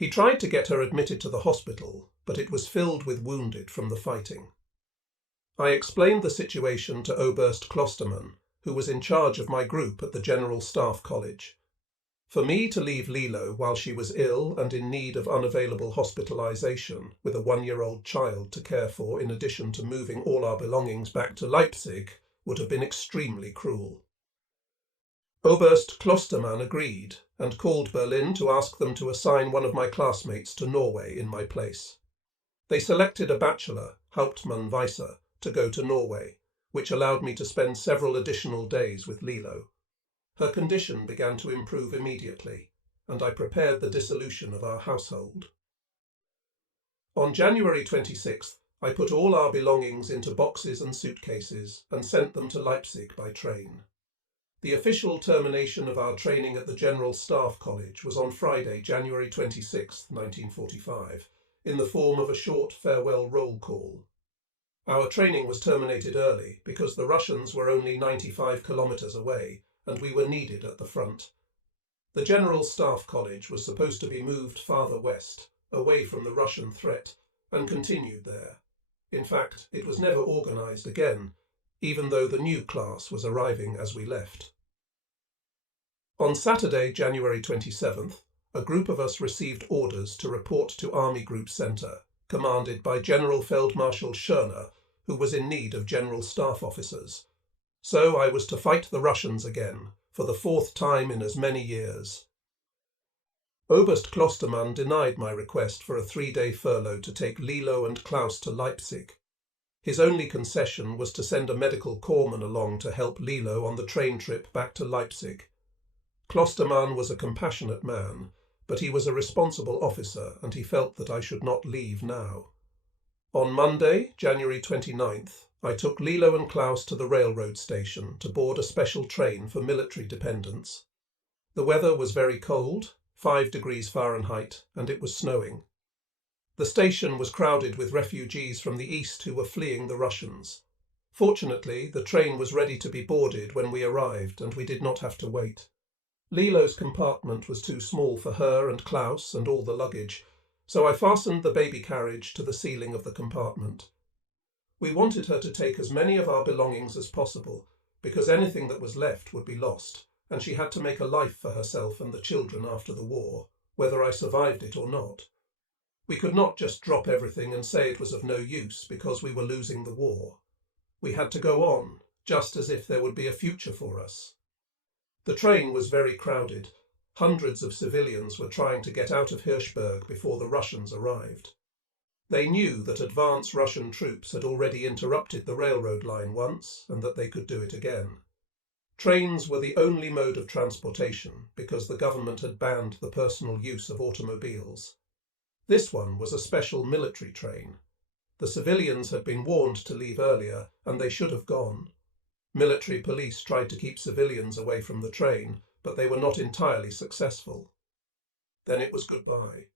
He tried to get her admitted to the hospital, but it was filled with wounded from the fighting. I explained the situation to Oberst Klosterman, who was in charge of my group at the General Staff College. For me to leave Lilo while she was ill and in need of unavailable hospitalization, with a 1-year-old child to care for in addition to moving all our belongings back to Leipzig, would have been extremely cruel. Oberst Klosterman agreed and called Berlin to ask them to assign one of my classmates to Norway in my place. They selected a bachelor, Hauptmann Weiser, to go to Norway, which allowed me to spend several additional days with Lilo. Her condition began to improve immediately, and I prepared the dissolution of our household. On January 26th, I put all our belongings into boxes and suitcases and sent them to Leipzig by train. The official termination of our training at the General Staff College was on Friday, January 26, 1945, in the form of a short farewell roll call. Our training was terminated early because the Russians were only 95 kilometers away and we were needed at the front. The General Staff College was supposed to be moved farther west, away from the Russian threat, and continued there. In fact, it was never organized again, even though the new class was arriving as we left. On Saturday, January 27th, a group of us received orders to report to Army Group Center, commanded by General Feldmarschall Schörner, who was in need of General Staff officers. So I was to fight the Russians again, for the 4th time in as many years. Oberst Klostermann denied my request for a 3-day furlough to take Lilo and Klaus to Leipzig. His only concession was to send a medical corpsman along to help Lilo on the train trip back to Leipzig. Klostermann was a compassionate man, but he was a responsible officer and he felt that I should not leave now. On Monday, January 29th, I took Lilo and Klaus to the railroad station to board a special train for military dependents. The weather was very cold, 5 degrees Fahrenheit, and it was snowing. The station was crowded with refugees from the east who were fleeing the Russians. Fortunately, the train was ready to be boarded when we arrived and we did not have to wait. Lilo's compartment was too small for her and Klaus and all the luggage, so I fastened the baby carriage to the ceiling of the compartment. We wanted her to take as many of our belongings as possible, because anything that was left would be lost, and she had to make a life for herself and the children after the war, whether I survived it or not. We could not just drop everything and say it was of no use because we were losing the war. We had to go on, just as if there would be a future for us. The train was very crowded. Hundreds of civilians were trying to get out of Hirschberg before the Russians arrived. They knew that advance Russian troops had already interrupted the railroad line once and that they could do it again. Trains were the only mode of transportation because the government had banned the personal use of automobiles. This one was a special military train. The civilians had been warned to leave earlier and they should have gone. Military police tried to keep civilians away from the train, but they were not entirely successful. Then it was goodbye.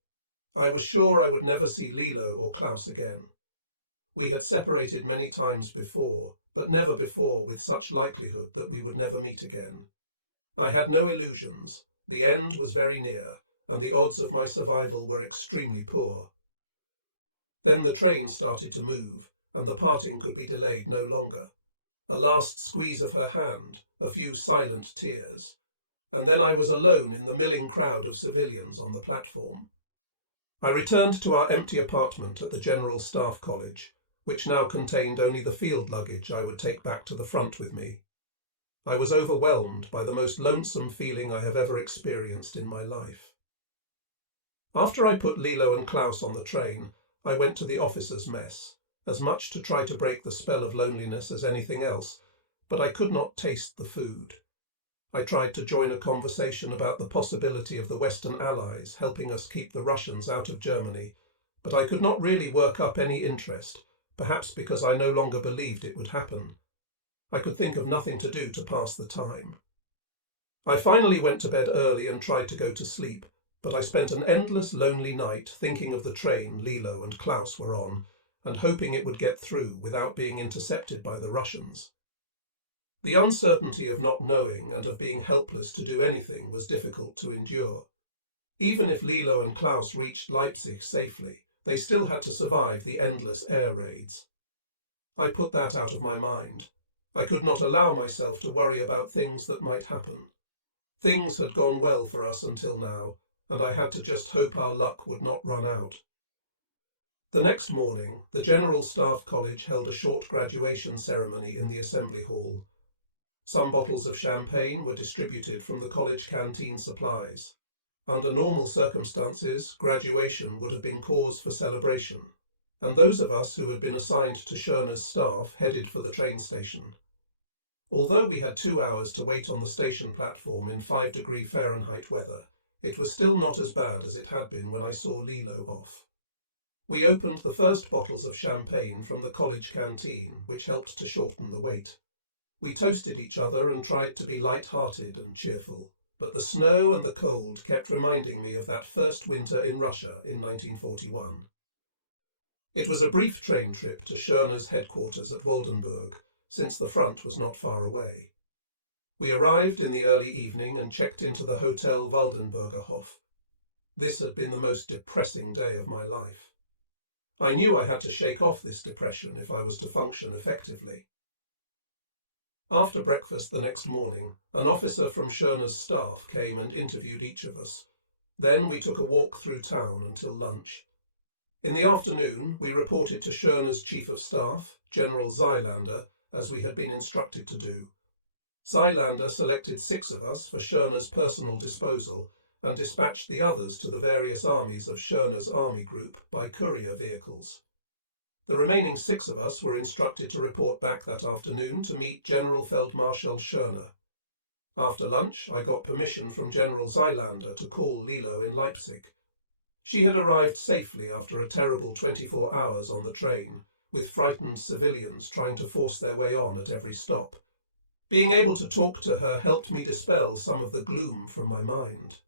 I was sure I would never see Lilo or Klaus again. We had separated many times before, but never before with such likelihood that we would never meet again. I had no illusions. The end was very near, and the odds of my survival were extremely poor. Then the train started to move, and the parting could be delayed no longer. A last squeeze of her hand, a few silent tears, and then I was alone in the milling crowd of civilians on the platform. I returned to our empty apartment at the General Staff College, which now contained only the field luggage I would take back to the front with me. I was overwhelmed by the most lonesome feeling I have ever experienced in my life. After I put Lilo and Klaus on the train, I went to the officers' mess, as much to try to break the spell of loneliness as anything else, but I could not taste the food. I tried to join a conversation about the possibility of the Western Allies helping us keep the Russians out of Germany, but I could not really work up any interest, perhaps because I no longer believed it would happen. I could think of nothing to do to pass the time. I finally went to bed early and tried to go to sleep, but I spent an endless lonely night thinking of the train Lilo and Klaus were on, and hoping it would get through without being intercepted by the Russians. The uncertainty of not knowing and of being helpless to do anything was difficult to endure. Even if Lilo and Klaus reached Leipzig safely, they still had to survive the endless air raids. I put that out of my mind. I could not allow myself to worry about things that might happen. Things had gone well for us until now, and I had to just hope our luck would not run out. The next morning, the General Staff College held a short graduation ceremony in the Assembly Hall. Some bottles of champagne were distributed from the college canteen supplies. Under normal circumstances, graduation would have been cause for celebration, and those of us who had been assigned to Schörner's staff headed for the train station. Although we had 2 hours to wait on the station platform in 5-degree Fahrenheit weather, it was still not as bad as it had been when I saw Lilo off. We opened the first bottles of champagne from the college canteen, which helped to shorten the wait. We toasted each other and tried to be light-hearted and cheerful, but the snow and the cold kept reminding me of that first winter in Russia in 1941. It was a brief train trip to Schörner's headquarters at Waldenburg, since the front was not far away. We arrived in the early evening and checked into the Hotel Waldenburger Hof. This had been the most depressing day of my life. I knew I had to shake off this depression if I was to function effectively. After breakfast the next morning, an officer from Schörner's staff came and interviewed each of us. Then we took a walk through town until lunch. In the afternoon, we reported to Schörner's Chief of Staff, General Zeilander, as we had been instructed to do. Zeilander selected 6 of us for Schörner's personal disposal and dispatched the others to the various armies of Schörner's army group by courier vehicles. The remaining 6 of us were instructed to report back that afternoon to meet General Feldmarschall Schörner. After lunch, I got permission from General Zeilander to call Lilo in Leipzig. She had arrived safely after a terrible 24 hours on the train, with frightened civilians trying to force their way on at every stop. Being able to talk to her helped me dispel some of the gloom from my mind.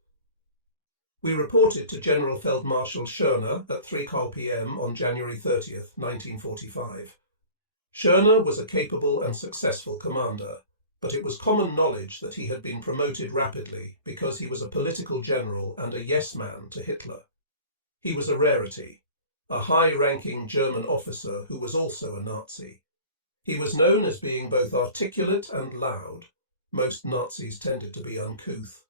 We reported to General Feldmarschall Schörner at 3:00 p.m. on January 30th, 1945. Schörner was a capable and successful commander, but it was common knowledge that he had been promoted rapidly because he was a political general and a yes-man to Hitler. He was a rarity, a high-ranking German officer who was also a Nazi. He was known as being both articulate and loud. Most Nazis tended to be uncouth.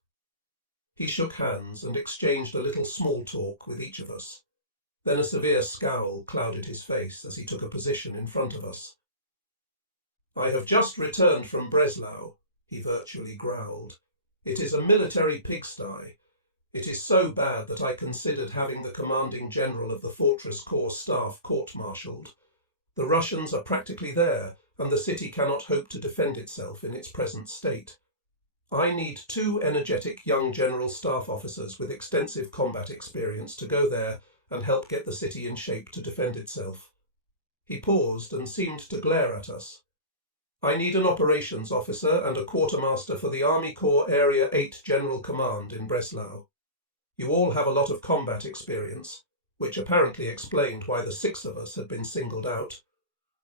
He shook hands and exchanged a little small talk with each of us. Then a severe scowl clouded his face as he took a position in front of us. "I have just returned from Breslau," he virtually growled. "It is a military pigsty. It is so bad that I considered having the commanding general of the Fortress Corps staff court-martialed. The Russians are practically there, and the city cannot hope to defend itself in its present state. I need 2 energetic young general staff officers with extensive combat experience to go there and help get the city in shape to defend itself." He paused and seemed to glare at us. "I need an operations officer and a quartermaster for the Army Corps Area 8 General Command in Breslau. You all have a lot of combat experience," which apparently explained why the 6 of us had been singled out.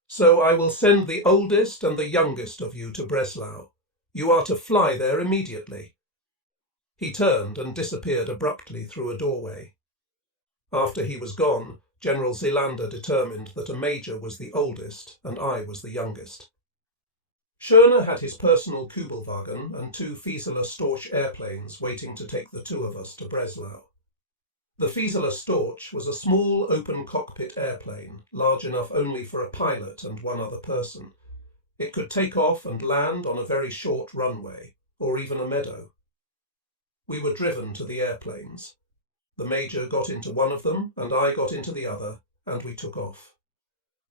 "So I will send the oldest and the youngest of you to Breslau. You are to fly there immediately." He turned and disappeared abruptly through a doorway. After he was gone, General Zeilander determined that a major was the oldest and I was the youngest. Schörner had his personal Kübelwagen and 2 Fieseler Storch airplanes waiting to take the 2 of us to Breslau. The Fieseler Storch was a small open cockpit airplane, large enough only for a pilot and 1 other person. It could take off and land on a very short runway, or even a meadow. We were driven to the airplanes. The major got into one of them, and I got into the other, and we took off.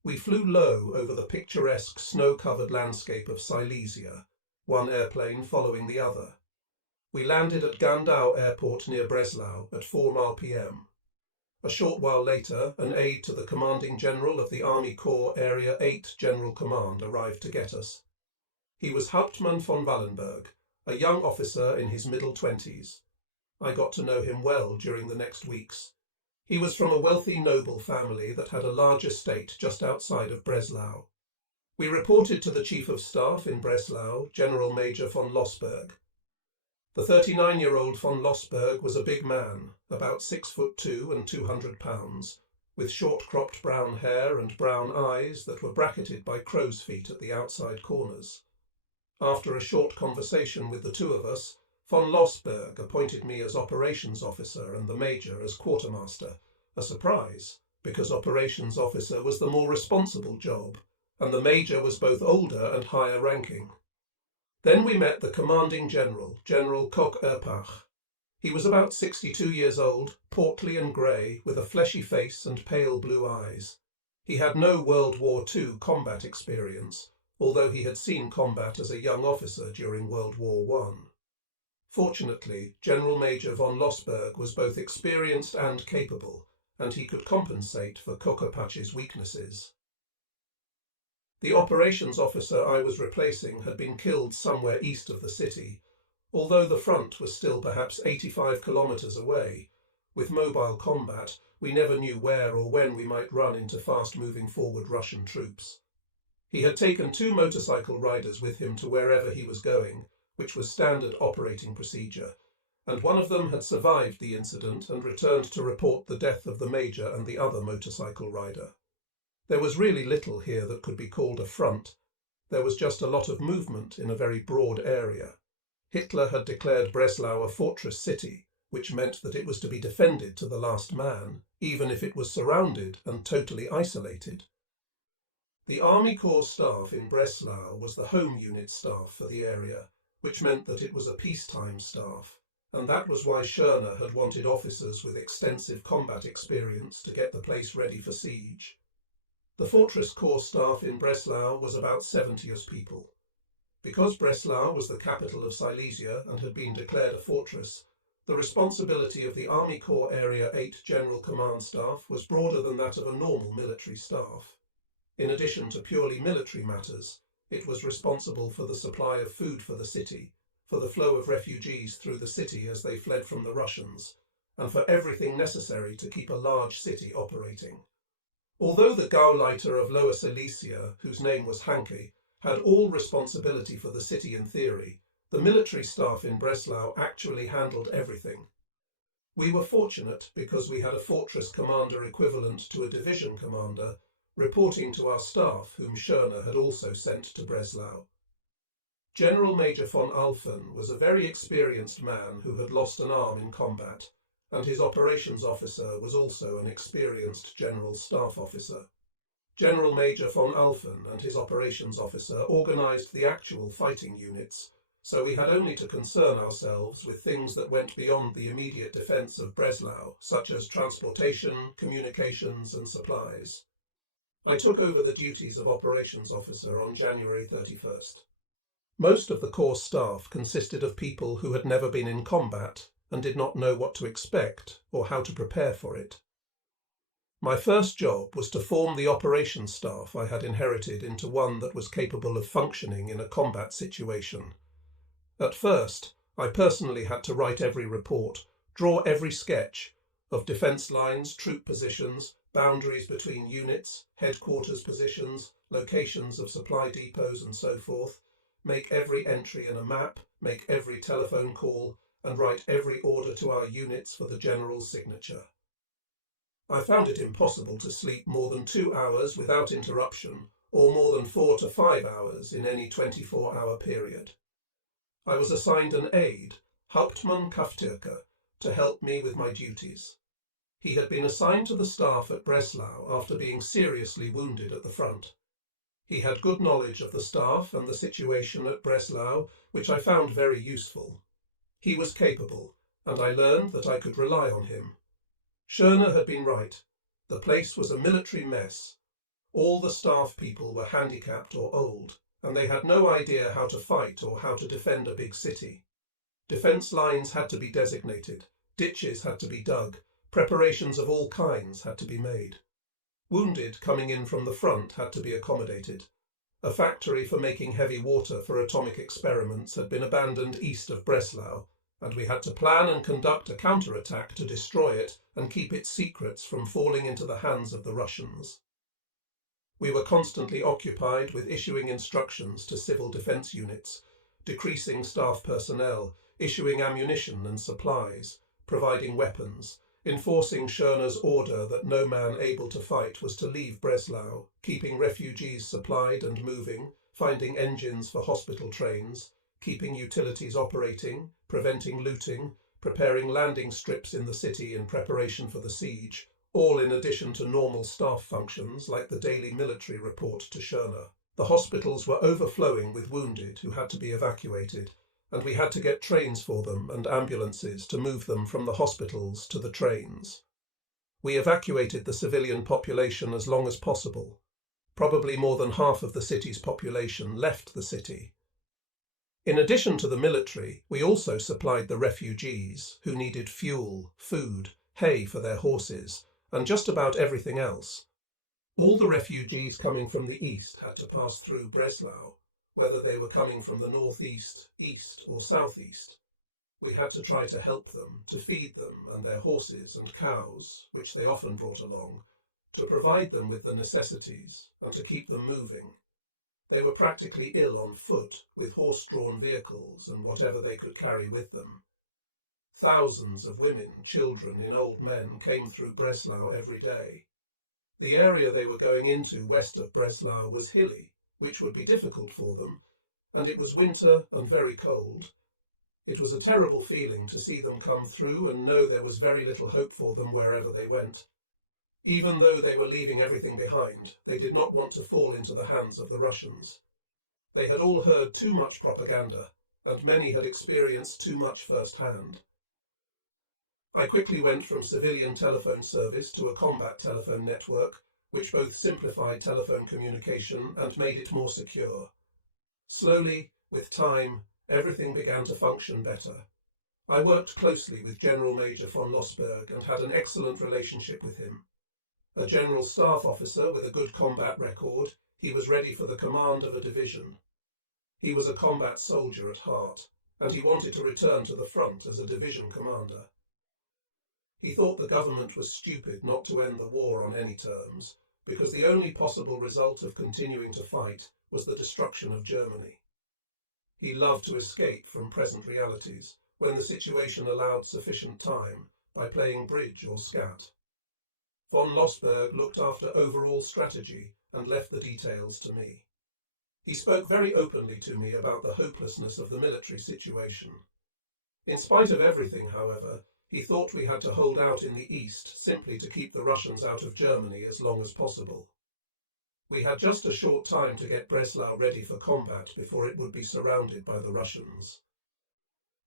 We flew low over the picturesque snow-covered landscape of Silesia, one airplane following the other. We landed at Gandau Airport near Breslau at 4:00 p.m. A short while later, an aide to the commanding general of the Army Corps Area 8 General Command arrived to get us. He was Hauptmann von Wallenberg, a young officer in his middle 20s. I got to know him well during the next weeks. He was from a wealthy noble family that had a large estate just outside of Breslau. We reported to the Chief of Staff in Breslau, General Major von Lossberg. The 39-year-old von Lossberg was a big man, about 6'2" and 200 pounds, with short-cropped brown hair and brown eyes that were bracketed by crow's feet at the outside corners. After a short conversation with the two of us, von Lossberg appointed me as operations officer and the major as quartermaster, a surprise, because operations officer was the more responsible job, and the major was both older and higher ranking. Then we met the commanding general, General Koch-Erpach. He was about 62 years old, portly and grey, with a fleshy face and pale blue eyes. He had no World War II combat experience, although he had seen combat as a young officer during World War I. Fortunately, General Major von Lossberg was both experienced and capable, and he could compensate for Koch-Erpach's weaknesses. The operations officer I was replacing had been killed somewhere east of the city, although the front was still perhaps 85 kilometers away. With mobile combat, we never knew where or when we might run into fast-moving forward Russian troops. He had taken 2 motorcycle riders with him to wherever he was going, which was standard operating procedure, and one of them had survived the incident and returned to report the death of the major and the other motorcycle rider. There was really little here that could be called a front. There was just a lot of movement in a very broad area. Hitler had declared Breslau a fortress city, which meant that it was to be defended to the last man, even if it was surrounded and totally isolated. The Army Corps staff in Breslau was the home unit staff for the area, which meant that it was a peacetime staff, and that was why Schörner had wanted officers with extensive combat experience to get the place ready for siege. The Fortress Corps staff in Breslau was about 70 people. Because Breslau was the capital of Silesia and had been declared a fortress, the responsibility of the Army Corps Area 8 General Command Staff was broader than that of a normal military staff. In addition to purely military matters, it was responsible for the supply of food for the city, for the flow of refugees through the city as they fled from the Russians, and for everything necessary to keep a large city operating. Although the Gauleiter of Lower Silesia, whose name was Hanke, had all responsibility for the city in theory, the military staff in Breslau actually handled everything. We were fortunate because we had a fortress commander equivalent to a division commander reporting to our staff, whom Schörner had also sent to Breslau. General Major von Alphen was a very experienced man who had lost an arm in combat, and his operations officer was also an experienced general staff officer. General Major von Alphen and his operations officer organised the actual fighting units, so we had only to concern ourselves with things that went beyond the immediate defence of Breslau, such as transportation, communications and supplies. I took over the duties of operations officer on January 31st. Most of the Corps staff consisted of people who had never been in combat and did not know what to expect or how to prepare for it. My first job was to form the operations staff I had inherited into one that was capable of functioning in a combat situation. At first, I personally had to write every report, draw every sketch of defence lines, troop positions, boundaries between units, headquarters positions, locations of supply depots and so forth, make every entry in a map, make every telephone call, and write every order to our units for the general's signature. I found it impossible to sleep more than 2 hours without interruption, or more than 4 to 5 hours in any 24-hour period. I was assigned an aide, Hauptmann Kaftürke, to help me with my duties. He had been assigned to the staff at Breslau after being seriously wounded at the front. He had good knowledge of the staff and the situation at Breslau, which I found very useful. He was capable, and I learned that I could rely on him. Schörner had been right. The place was a military mess. All the staff people were handicapped or old, and they had no idea how to fight or how to defend a big city. Defence lines had to be designated, ditches had to be dug, preparations of all kinds had to be made. Wounded coming in from the front had to be accommodated. A factory for making heavy water for atomic experiments had been abandoned east of Breslau, and we had to plan and conduct a counterattack to destroy it and keep its secrets from falling into the hands of the Russians. We were constantly occupied with issuing instructions to civil defence units, decreasing staff personnel, issuing ammunition and supplies, providing weapons, enforcing Schörner's order that no man able to fight was to leave Breslau, keeping refugees supplied and moving, finding engines for hospital trains, keeping utilities operating, preventing looting, preparing landing strips in the city in preparation for the siege, all in addition to normal staff functions like the daily military report to Schörner. The hospitals were overflowing with wounded who had to be evacuated, and we had to get trains for them and ambulances to move them from the hospitals to the trains. We evacuated the civilian population as long as possible. Probably more than half of the city's population left the city. In addition to the military, we also supplied the refugees who needed fuel, food, hay for their horses, and just about everything else. All the refugees coming from the east had to pass through Breslau, whether they were coming from the northeast, east, or southeast. We had to try to help them, to feed them and their horses and cows, which they often brought along, to provide them with the necessities and to keep them moving. They were practically ill on foot, with horse-drawn vehicles and whatever they could carry with them. Thousands of women, children, and old men came through Breslau every day. The area they were going into west of Breslau was hilly, which would be difficult for them, and it was winter and very cold. It was a terrible feeling to see them come through and know there was very little hope for them wherever they went. Even though they were leaving everything behind, they did not want to fall into the hands of the Russians. They had all heard too much propaganda, and many had experienced too much firsthand. I quickly went from civilian telephone service to a combat telephone network, which both simplified telephone communication and made it more secure. Slowly, with time, everything began to function better. I worked closely with General Major von Lossberg and had an excellent relationship with him. A general staff officer with a good combat record, he was ready for the command of a division. He was a combat soldier at heart, and he wanted to return to the front as a division commander. He thought the government was stupid not to end the war on any terms, because the only possible result of continuing to fight was the destruction of Germany. He loved to escape from present realities, when the situation allowed sufficient time, by playing bridge or scat. Von Lossberg looked after overall strategy and left the details to me. He spoke very openly to me about the hopelessness of the military situation. In spite of everything, however, he thought we had to hold out in the east simply to keep the Russians out of Germany as long as possible. We had just a short time to get Breslau ready for combat before it would be surrounded by the Russians.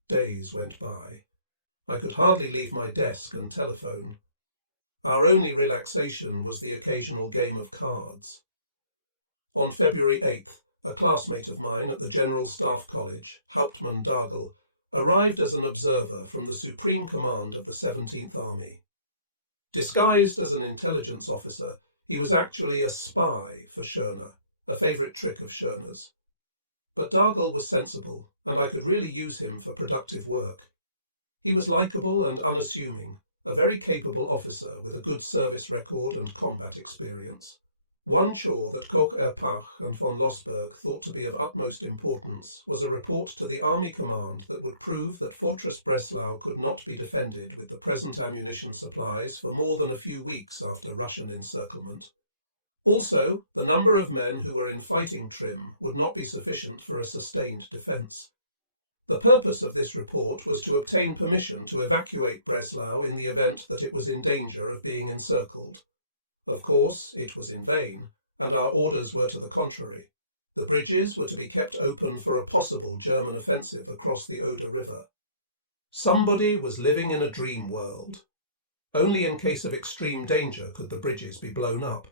Days went by. I could hardly leave my desk and telephone. Our only relaxation was the occasional game of cards. On February 8th, a classmate of mine at the General Staff College, Hauptmann Dagel, arrived as an observer from the Supreme Command of the 17th Army. Disguised as an intelligence officer, he was actually a spy for Schörner, a favourite trick of Schörner's. But Dagel was sensible, and I could really use him for productive work. He was likeable and unassuming, a very capable officer with a good service record and combat experience. One chore that Koch-Erpach and von Lossberg thought to be of utmost importance was a report to the Army Command that would prove that Fortress Breslau could not be defended with the present ammunition supplies for more than a few weeks after Russian encirclement. Also, the number of men who were in fighting trim would not be sufficient for a sustained defence. The purpose of this report was to obtain permission to evacuate Breslau in the event that it was in danger of being encircled. Of course, it was in vain, and our orders were to the contrary. The bridges were to be kept open for a possible German offensive across the Oder River. Somebody was living in a dream world. Only in case of extreme danger could the bridges be blown up.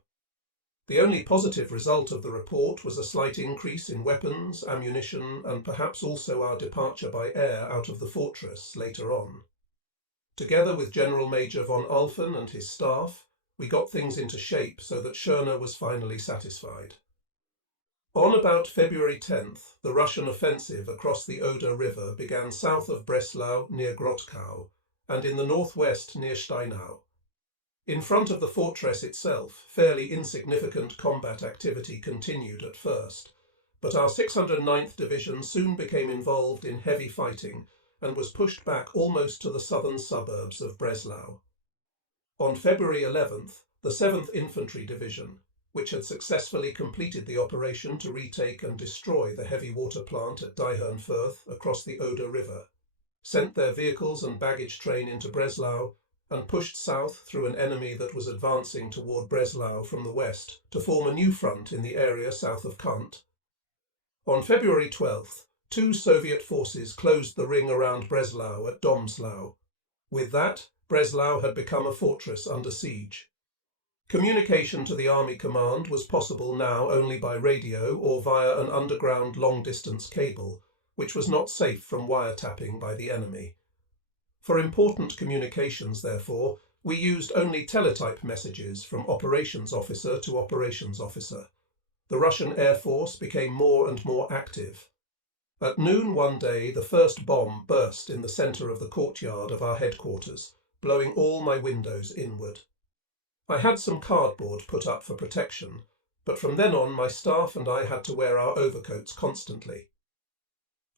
The only positive result of the report was a slight increase in weapons, ammunition, and perhaps also our departure by air out of the fortress later on. Together with General Major von Alphen and his staff, we got things into shape so that Schörner was finally satisfied. On about February 10th, the Russian offensive across the Oder River began south of Breslau near Grotkow, and in the northwest near Steinau. In front of the fortress itself, fairly insignificant combat activity continued at first, but our 609th Division soon became involved in heavy fighting, and was pushed back almost to the southern suburbs of Breslau. On February 11th, the 7th Infantry Division, which had successfully completed the operation to retake and destroy the heavy water plant at Diehernfurth across the Oder River, sent their vehicles and baggage train into Breslau and pushed south through an enemy that was advancing toward Breslau from the west to form a new front in the area south of Kant. On February 12th, 2 Soviet forces closed the ring around Breslau at Domslau. With that, Breslau had become a fortress under siege. Communication to the Army Command was possible now only by radio or via an underground long-distance cable, which was not safe from wiretapping by the enemy. For important communications, therefore, we used only teletype messages from operations officer to operations officer. The Russian Air Force became more and more active. At noon one day, the first bomb burst in the centre of the courtyard of our headquarters, blowing all my windows inward. I had some cardboard put up for protection, but from then on my staff and I had to wear our overcoats constantly.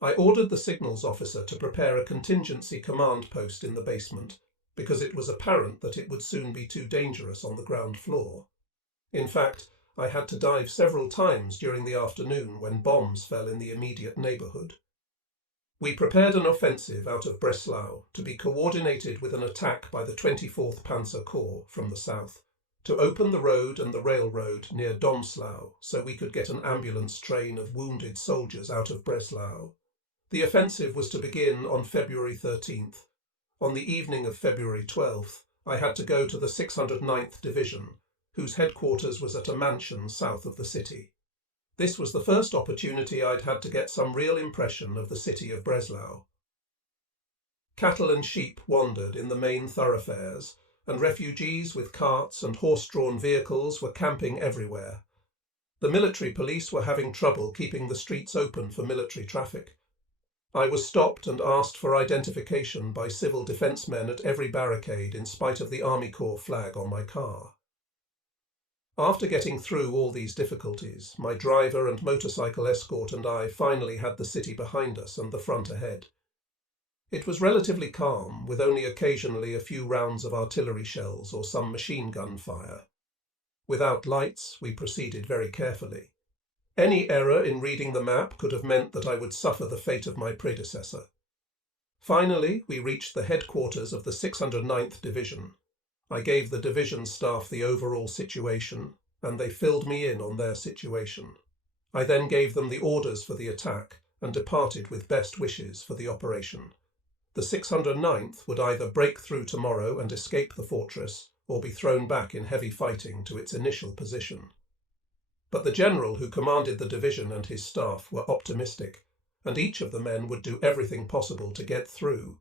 I ordered the signals officer to prepare a contingency command post in the basement, because it was apparent that it would soon be too dangerous on the ground floor. In fact, I had to dive several times during the afternoon when bombs fell in the immediate neighbourhood. We prepared an offensive out of Breslau to be coordinated with an attack by the 24th Panzer Corps from the south, to open the road and the railroad near Domslau so we could get an ambulance train of wounded soldiers out of Breslau. The offensive was to begin on February 13th. On the evening of February 12th, I had to go to the 609th Division, whose headquarters was at a mansion south of the city. This was the first opportunity I'd had to get some real impression of the city of Breslau. Cattle and sheep wandered in the main thoroughfares, and refugees with carts and horse-drawn vehicles were camping everywhere. The military police were having trouble keeping the streets open for military traffic. I was stopped and asked for identification by civil defence men at every barricade in spite of the Army Corps flag on my car. After getting through all these difficulties, my driver and motorcycle escort and I finally had the city behind us and the front ahead. It was relatively calm, with only occasionally a few rounds of artillery shells or some machine gun fire. Without lights, we proceeded very carefully. Any error in reading the map could have meant that I would suffer the fate of my predecessor. Finally, we reached the headquarters of the 609th Division. I gave the division staff the overall situation, and they filled me in on their situation. I then gave them the orders for the attack and departed with best wishes for the operation. The 609th would either break through tomorrow and escape the fortress, or be thrown back in heavy fighting to its initial position. But the general who commanded the division and his staff were optimistic, and each of the men would do everything possible to get through,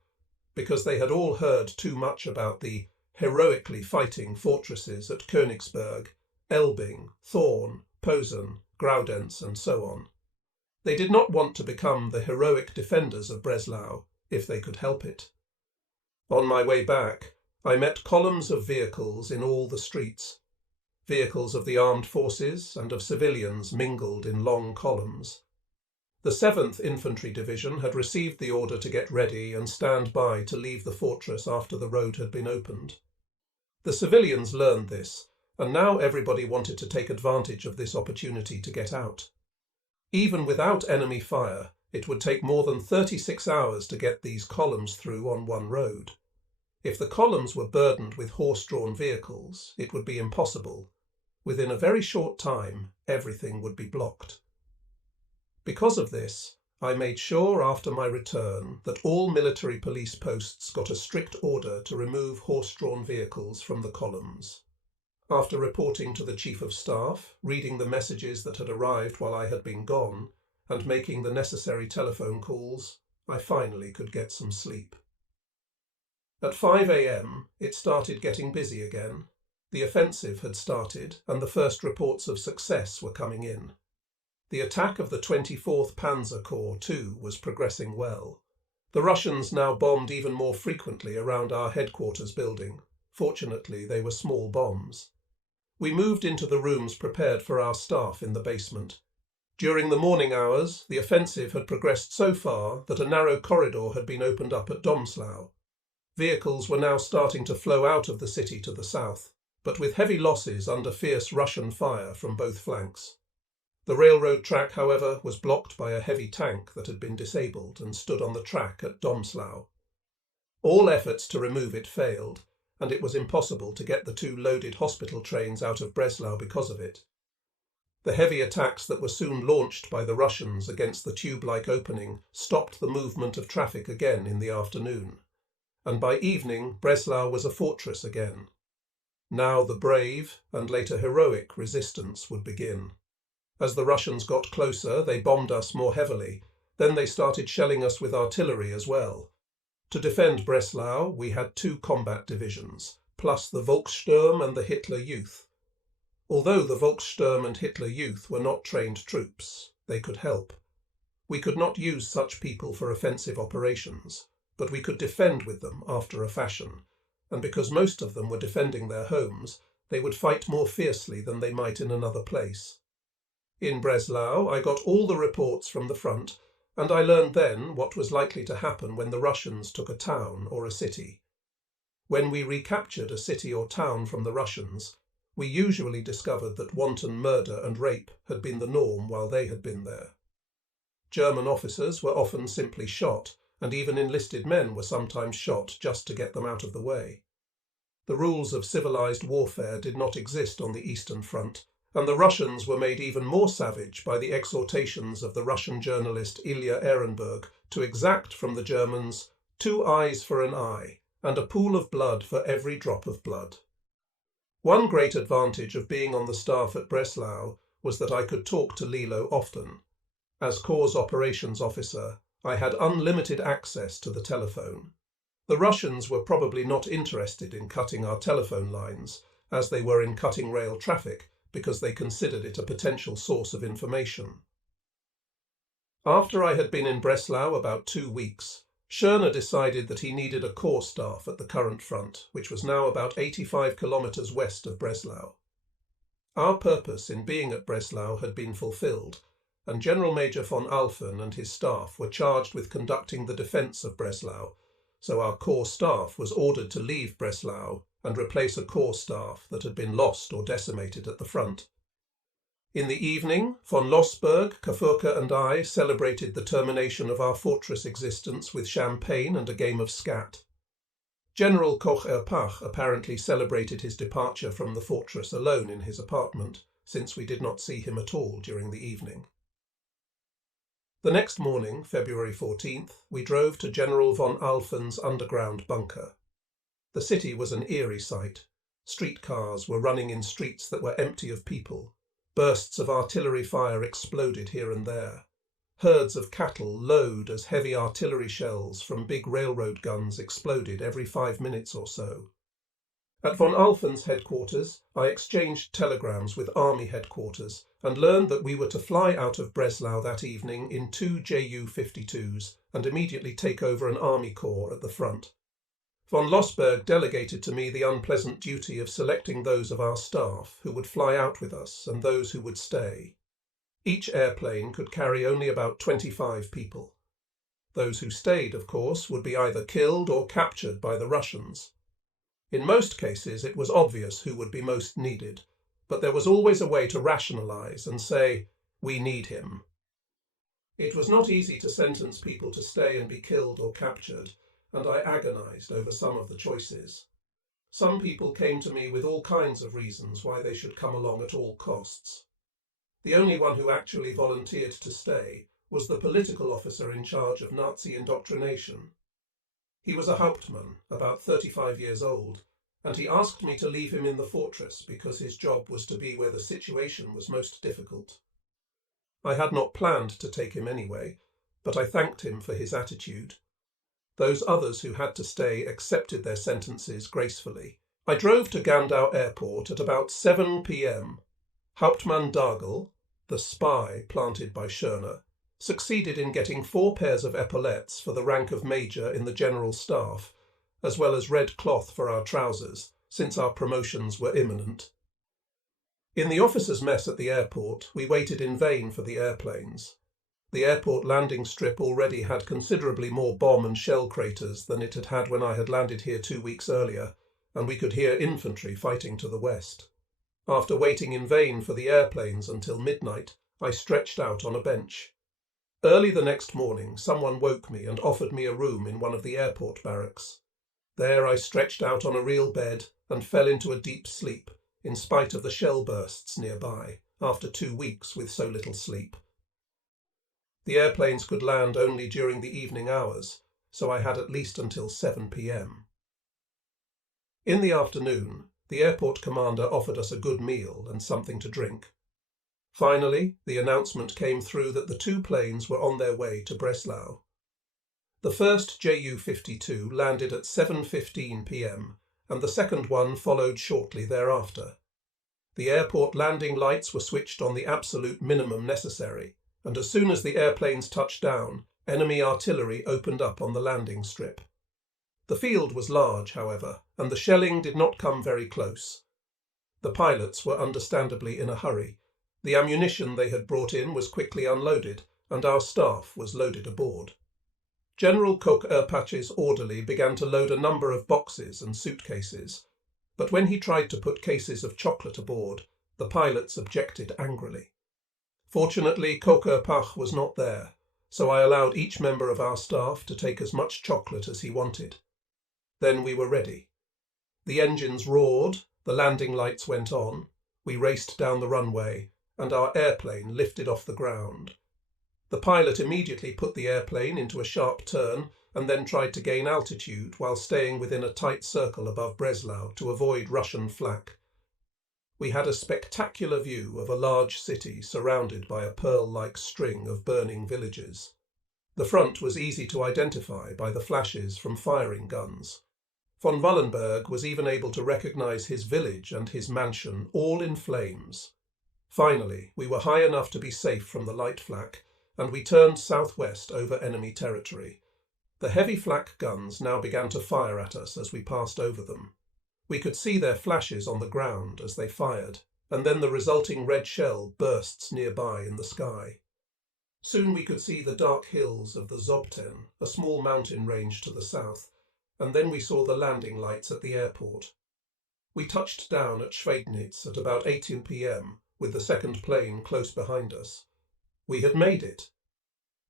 because they had all heard too much about the heroically fighting fortresses at Königsberg, Elbing, Thorn, Posen, Graudenz, and so on. They did not want to become the heroic defenders of Breslau, if they could help it. On my way back, I met columns of vehicles in all the streets. Vehicles of the armed forces and of civilians mingled in long columns. The 7th Infantry Division had received the order to get ready and stand by to leave the fortress after the road had been opened. The civilians learned this, and now everybody wanted to take advantage of this opportunity to get out. Even without enemy fire, it would take more than 36 hours to get these columns through on one road. If the columns were burdened with horse-drawn vehicles, it would be impossible. Within a very short time, everything would be blocked. Because of this, I made sure after my return that all military police posts got a strict order to remove horse-drawn vehicles from the columns. After reporting to the Chief of Staff, reading the messages that had arrived while I had been gone, and making the necessary telephone calls, I finally could get some sleep. At 5 a.m., it started getting busy again. The offensive had started, and the first reports of success were coming in. The attack of the 24th Panzer Corps, too, was progressing well. The Russians now bombed even more frequently around our headquarters building. Fortunately, they were small bombs. We moved into the rooms prepared for our staff in the basement. During the morning hours, the offensive had progressed so far that a narrow corridor had been opened up at Domslau. Vehicles were now starting to flow out of the city to the south, but with heavy losses under fierce Russian fire from both flanks. The railroad track, however, was blocked by a heavy tank that had been disabled and stood on the track at Domslau. All efforts to remove it failed, and it was impossible to get the two loaded hospital trains out of Breslau because of it. The heavy attacks that were soon launched by the Russians against the tube-like opening stopped the movement of traffic again in the afternoon, and by evening Breslau was a fortress again. Now the brave, and later heroic, resistance would begin. As the Russians got closer, they bombed us more heavily. Then they started shelling us with artillery as well. To defend Breslau, we had 2 combat divisions, plus the Volkssturm and the Hitler Youth. Although the Volkssturm and Hitler Youth were not trained troops, they could help. We could not use such people for offensive operations, but we could defend with them after a fashion, and because most of them were defending their homes, they would fight more fiercely than they might in another place. In Breslau, I got all the reports from the front, and I learned then what was likely to happen when the Russians took a town or a city. When we recaptured a city or town from the Russians, we usually discovered that wanton murder and rape had been the norm while they had been there. German officers were often simply shot, and even enlisted men were sometimes shot just to get them out of the way. The rules of civilized warfare did not exist on the Eastern Front, and the Russians were made even more savage by the exhortations of the Russian journalist Ilya Ehrenberg to exact from the Germans 2 eyes for an eye and a pool of blood for every drop of blood. One great advantage of being on the staff at Breslau was that I could talk to Lilo often. As Corps Operations Officer, I had unlimited access to the telephone. The Russians were probably not interested in cutting our telephone lines, as they were in cutting rail traffic, because they considered it a potential source of information. After I had been in Breslau about 2 weeks, Schörner decided that he needed a corps staff at the current front, which was now about 85 kilometers west of Breslau. Our purpose in being at Breslau had been fulfilled, and General Major von Alphen and his staff were charged with conducting the defence of Breslau, so our corps staff was ordered to leave Breslau and replace a corps staff that had been lost or decimated at the front. In the evening, von Lossberg, Kafurka and I celebrated the termination of our fortress existence with champagne and a game of skat. General Koch-Erpach apparently celebrated his departure from the fortress alone in his apartment, since we did not see him at all during the evening. The next morning, February 14th, we drove to General von Alphen's underground bunker. The city was an eerie sight. Streetcars were running in streets that were empty of people. Bursts of artillery fire exploded here and there. Herds of cattle lowed as heavy artillery shells from big railroad guns exploded every 5 minutes or so. At von Alphen's headquarters, I exchanged telegrams with Army headquarters and learned that we were to fly out of Breslau that evening in 2 Ju-52s and immediately take over an army corps at the front. Von Lossberg delegated to me the unpleasant duty of selecting those of our staff who would fly out with us and those who would stay. Each airplane could carry only about 25 people. Those who stayed, of course, would be either killed or captured by the Russians. In most cases, it was obvious who would be most needed, but there was always a way to rationalize and say, "We need him." It was not easy to sentence people to stay and be killed or captured, and I agonized over some of the choices. Some people came to me with all kinds of reasons why they should come along at all costs. The only one who actually volunteered to stay was the political officer in charge of Nazi indoctrination. He was a Hauptmann, about 35 years old, and he asked me to leave him in the fortress because his job was to be where the situation was most difficult. I had not planned to take him anyway, but I thanked him for his attitude. Those others who had to stay accepted their sentences gracefully. I drove to Gandau Airport at about 7 p.m. Hauptmann Dagel, the spy planted by Schörner, succeeded in getting 4 pairs of epaulettes for the rank of major in the general staff, as well as red cloth for our trousers, since our promotions were imminent. In the officers' mess at the airport, we waited in vain for the airplanes. The airport landing strip already had considerably more bomb and shell craters than it had had when I had landed here 2 weeks earlier, and we could hear infantry fighting to the west. After waiting in vain for the airplanes until midnight, I stretched out on a bench. Early the next morning, someone woke me and offered me a room in one of the airport barracks. There I stretched out on a real bed and fell into a deep sleep, in spite of the shell bursts nearby, after 2 weeks with so little sleep. The airplanes could land only during the evening hours, so I had at least until 7 p.m. In the afternoon, the airport commander offered us a good meal and something to drink. Finally, the announcement came through that the 2 planes were on their way to Breslau. The first Ju-52 landed at 7:15 p.m, and the second one followed shortly thereafter. The airport landing lights were switched on the absolute minimum necessary, and as soon as the airplanes touched down, enemy artillery opened up on the landing strip. The field was large, however, and the shelling did not come very close. The pilots were understandably in a hurry. The ammunition they had brought in was quickly unloaded, and our staff was loaded aboard. General Koch-Erpach's orderly began to load a number of boxes and suitcases, but when he tried to put cases of chocolate aboard, the pilots objected angrily. Fortunately, Koch-Erpach was not there, so I allowed each member of our staff to take as much chocolate as he wanted. Then we were ready. The engines roared, the landing lights went on, we raced down the runway, and our airplane lifted off the ground. The pilot immediately put the airplane into a sharp turn and then tried to gain altitude while staying within a tight circle above Breslau to avoid Russian flak. We had a spectacular view of a large city surrounded by a pearl-like string of burning villages. The front was easy to identify by the flashes from firing guns. Von Wallenberg was even able to recognize his village and his mansion all in flames. Finally, we were high enough to be safe from the light flak, and we turned southwest over enemy territory. The heavy flak guns now began to fire at us as we passed over them. We could see their flashes on the ground as they fired, and then the resulting red shell bursts nearby in the sky. Soon we could see the dark hills of the Zobten, a small mountain range to the south, and then we saw the landing lights at the airport. We touched down at Schweidnitz at about 8 p.m, with the second plane close behind us. We had made it.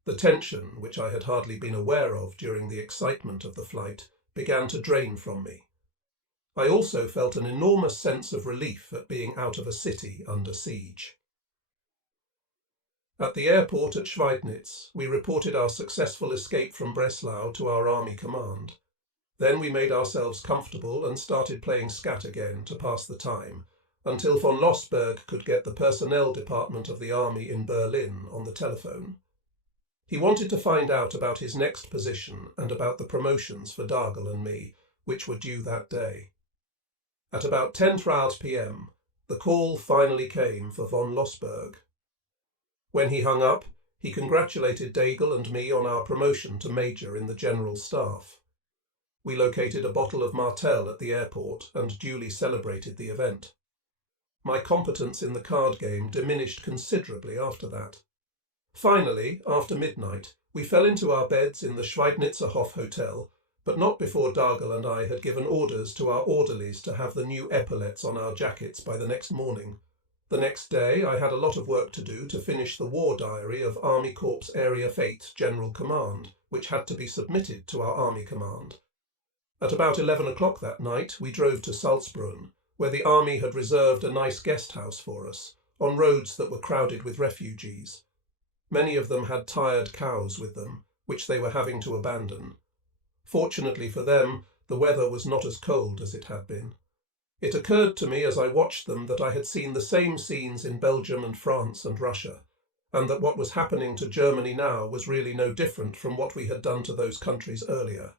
The tension, which I had hardly been aware of during the excitement of the flight, began to drain from me. I also felt an enormous sense of relief at being out of a city under siege. At the airport at Schweidnitz, we reported our successful escape from Breslau to our army command. Then we made ourselves comfortable and started playing scat again to pass the time, until von Lossberg could get the personnel department of the army in Berlin on the telephone. He wanted to find out about his next position and about the promotions for Dargel and me, which were due that day. At about 10:12 p.m, the call finally came for von Lossberg. When he hung up, he congratulated Daigle and me on our promotion to Major in the General Staff. We located a bottle of Martell at the airport and duly celebrated the event. My competence in the card game diminished considerably after that. Finally, after midnight, we fell into our beds in the Schweidnitzer Hof Hotel, but not before Dargel and I had given orders to our orderlies to have the new epaulets on our jackets by the next morning. The next day I had a lot of work to do to finish the war diary of Army Corps Area 8 General Command, which had to be submitted to our Army Command. At about 11 o'clock that night we drove to Salzbrunn, where the army had reserved a nice guest house for us, on roads that were crowded with refugees. Many of them had tired cows with them, which they were having to abandon. Fortunately for them, the weather was not as cold as it had been. It occurred to me as I watched them that I had seen the same scenes in Belgium and France and Russia, and that what was happening to Germany now was really no different from what we had done to those countries earlier.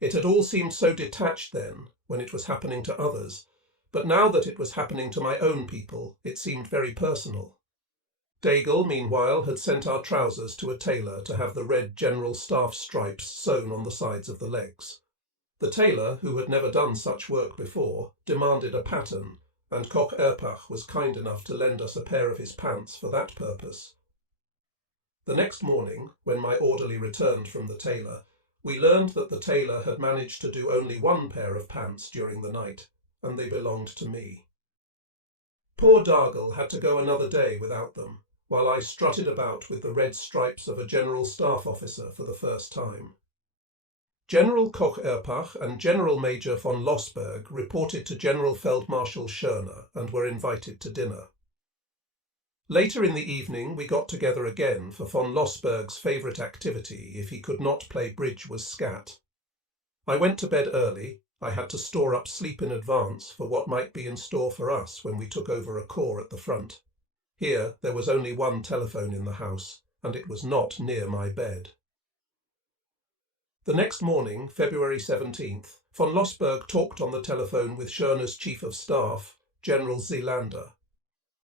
It had all seemed so detached then, when it was happening to others, but now that it was happening to my own people, it seemed very personal. Daigle, meanwhile, had sent our trousers to a tailor to have the red General Staff stripes sewn on the sides of the legs. The tailor, who had never done such work before, demanded a pattern, and Koch Erpach was kind enough to lend us a pair of his pants for that purpose. The next morning, when my orderly returned from the tailor, we learned that the tailor had managed to do only one pair of pants during the night, and they belonged to me. Poor Dargle had to go another day without them, while I strutted about with the red stripes of a General Staff Officer for the first time. General Koch Erpach and General Major von Lossberg reported to General Feldmarschall Schörner and were invited to dinner. Later in the evening we got together again, for von Lossberg's favourite activity, if he could not play bridge, was scat. I went to bed early. I had to store up sleep in advance for what might be in store for us when we took over a corps at the front. Here there was only one telephone in the house, and it was not near my bed. The next morning, February 17th, von Lossberg talked on the telephone with Schörner's Chief of Staff, General Seelander.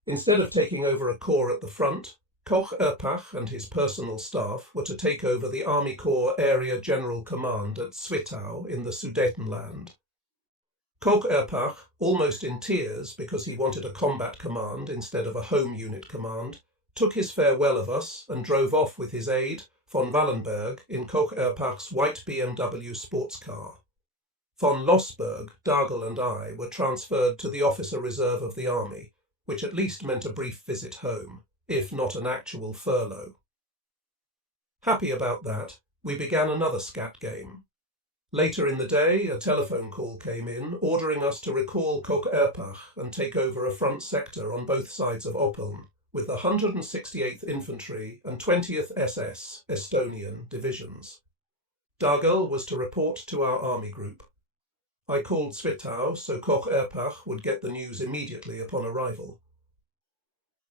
Instead of taking over a corps at the front, Koch Erpach and his personal staff were to take over the Army Corps Area General Command at Zwittau in the Sudetenland. Koch Erpach, almost in tears because he wanted a combat command instead of a home unit command, took his farewell of us and drove off with his aide, von Wallenberg, in Koch Erpach's white BMW sports car. Von Lossberg, Dargle and I were transferred to the officer reserve of the army, which at least meant a brief visit home, if not an actual furlough. Happy about that, we began another scat game. Later in the day, a telephone call came in ordering us to recall Koch Erpach and take over a front sector on both sides of Oppeln, with the 168th Infantry and 20th SS Estonian divisions. Dargle was to report to our army group. I called Zwittau so Koch Erpach would get the news immediately upon arrival.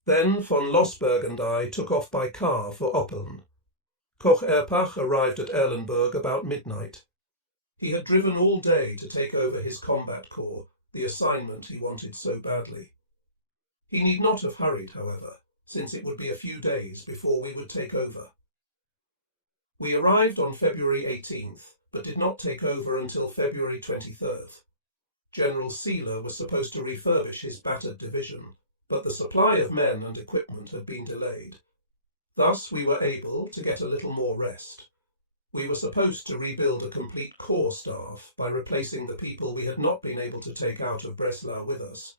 Then von Lossberg and I took off by car for Oppeln. Koch Erpach arrived at Erlenburg about midnight. He had driven all day to take over his combat corps, the assignment he wanted so badly. He need not have hurried, however, since it would be a few days before we would take over. We arrived on February 18th, but did not take over until February 23rd. General Seeler was supposed to refurbish his battered division, but the supply of men and equipment had been delayed. Thus we were able to get a little more rest. We were supposed to rebuild a complete corps staff by replacing the people we had not been able to take out of Breslau with us.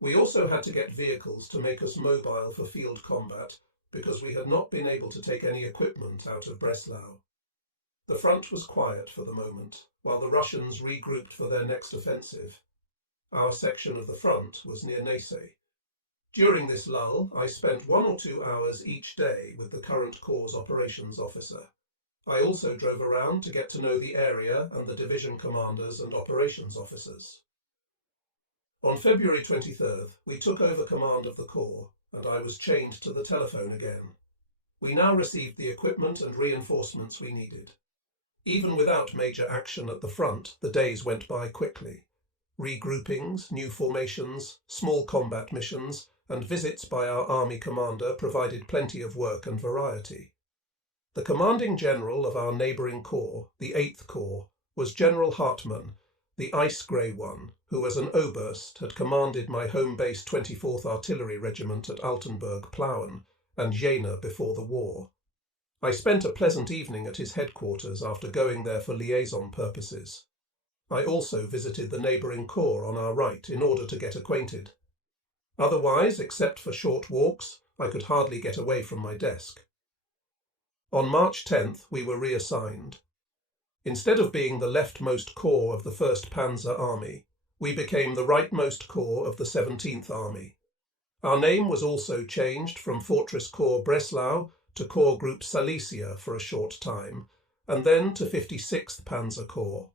We also had to get vehicles to make us mobile for field combat, because we had not been able to take any equipment out of Breslau. The front was quiet for the moment, while the Russians regrouped for their next offensive. Our section of the front was near Neisse. During this lull, I spent 1 or 2 hours each day with the current corps operations officer. I also drove around to get to know the area and the division commanders and operations officers. On February 23rd, we took over command of the corps, and I was chained to the telephone again. We now received the equipment and reinforcements we needed. Even without major action at the front, the days went by quickly. Regroupings, new formations, small combat missions, and visits by our army commander provided plenty of work and variety. The commanding general of our neighbouring corps, the 8th Corps, was General Hartmann, the ice-grey one, who as an Oberst had commanded my home-based 24th Artillery Regiment at Altenburg, Plauen, and Jena before the war. I spent a pleasant evening at his headquarters after going there for liaison purposes. I also visited the neighbouring corps on our right in order to get acquainted. Otherwise, except for short walks, I could hardly get away from my desk. On March 10th, we were reassigned. Instead of being the leftmost corps of the 1st Panzer Army, we became the rightmost corps of the 17th Army. Our name was also changed from Fortress Corps Breslau to Corps Group Silesia for a short time, and then to 56th Panzer Corps.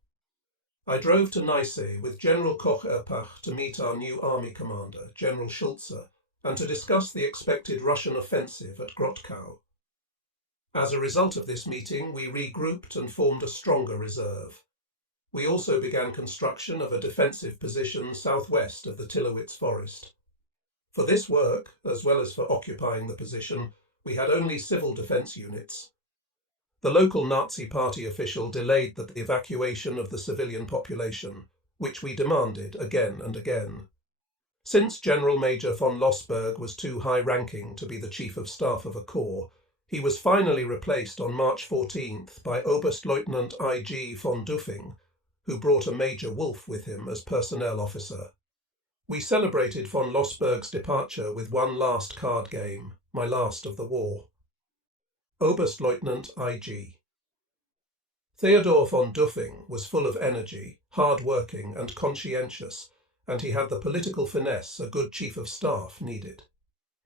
I drove to Neisse with General Koch Erpach to meet our new army commander, General Schulze, and to discuss the expected Russian offensive at Grotkow. As a result of this meeting, we regrouped and formed a stronger reserve. We also began construction of a defensive position southwest of the Tillowitz Forest. For this work, as well as for occupying the position, we had only civil defence units. The local Nazi Party official delayed the evacuation of the civilian population, which we demanded again and again. Since General Major von Lossberg was too high-ranking to be the Chief of Staff of a corps, he was finally replaced on March 14th by Oberstleutnant I.G. von Duffing, who brought a Major Wolf with him as personnel officer. We celebrated von Lossberg's departure with one last card game, my last of the war. Oberstleutnant I.G. Theodor von Duffing was full of energy, hard-working and conscientious, and he had the political finesse a good chief of staff needed.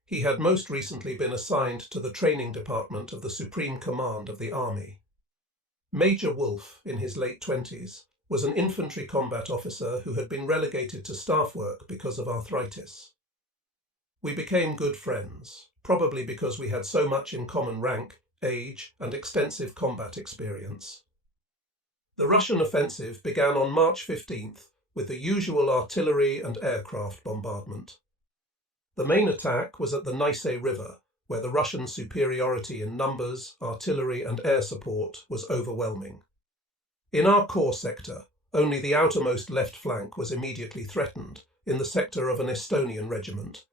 He had most recently been assigned to the training department of the Supreme Command of the Army. Major Wolf, in his late 20s, was an infantry combat officer who had been relegated to staff work because of arthritis. We became good friends, probably because we had so much in common rank, age, and extensive combat experience. The Russian offensive began on March 15th with the usual artillery and aircraft bombardment. The main attack was at the Neisse River, where the Russian superiority in numbers, artillery and air support was overwhelming. In our corps sector, only the outermost left flank was immediately threatened, in the sector of an Estonian regiment.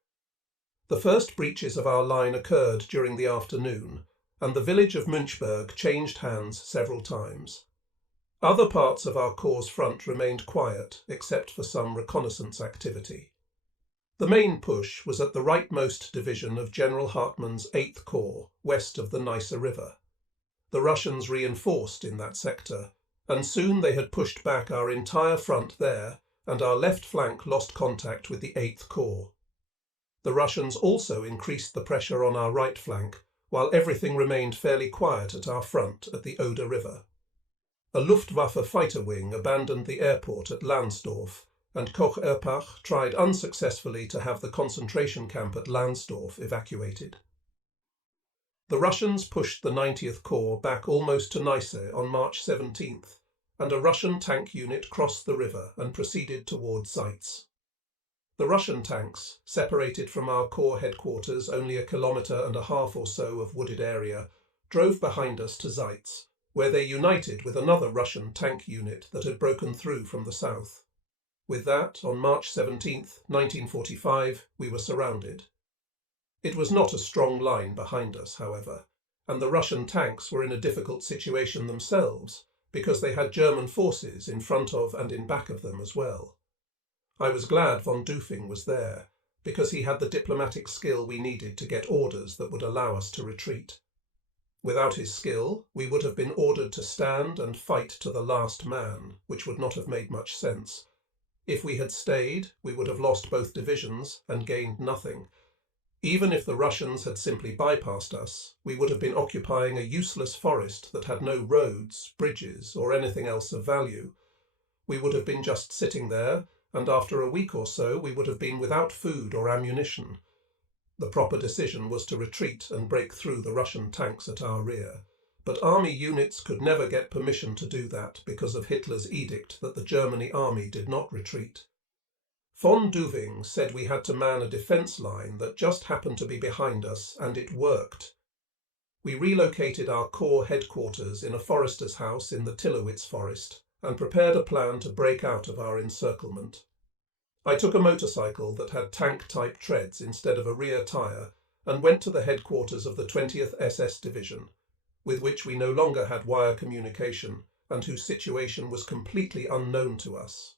The first breaches of our line occurred during the afternoon, and the village of Münchberg changed hands several times. Other parts of our corps' front remained quiet, except for some reconnaissance activity. The main push was at the rightmost division of General Hartmann's 8th Corps, west of the Neisse River. The Russians reinforced in that sector, and soon they had pushed back our entire front there, and our left flank lost contact with the 8th Corps. The Russians also increased the pressure on our right flank, while everything remained fairly quiet at our front at the Oder River. A Luftwaffe fighter wing abandoned the airport at Lansdorf, and Koch-Erpach tried unsuccessfully to have the concentration camp at Lansdorf evacuated. The Russians pushed the 90th Corps back almost to Neisse on March 17th, and a Russian tank unit crossed the river and proceeded towards Zeitz. The Russian tanks, separated from our corps headquarters only a kilometre and a half or so of wooded area, drove behind us to Zeitz, where they united with another Russian tank unit that had broken through from the south. With that, on March 17, 1945, we were surrounded. It was not a strong line behind us, however, and the Russian tanks were in a difficult situation themselves because they had German forces in front of and in back of them as well. I was glad von Duffing was there, because he had the diplomatic skill we needed to get orders that would allow us to retreat. Without his skill, we would have been ordered to stand and fight to the last man, which would not have made much sense. If we had stayed, we would have lost both divisions and gained nothing. Even if the Russians had simply bypassed us, we would have been occupying a useless forest that had no roads, bridges, or anything else of value. We would have been just sitting there, and after a week or so we would have been without food or ammunition. The proper decision was to retreat and break through the Russian tanks at our rear, but army units could never get permission to do that because of Hitler's edict that the German army did not retreat. Von Duffing said we had to man a defence line that just happened to be behind us, and it worked. We relocated our corps headquarters in a forester's house in the Tillowitz forest and prepared a plan to break out of our encirclement. I took a motorcycle that had tank-type treads instead of a rear tyre and went to the headquarters of the 20th SS Division, with which we no longer had wire communication and whose situation was completely unknown to us.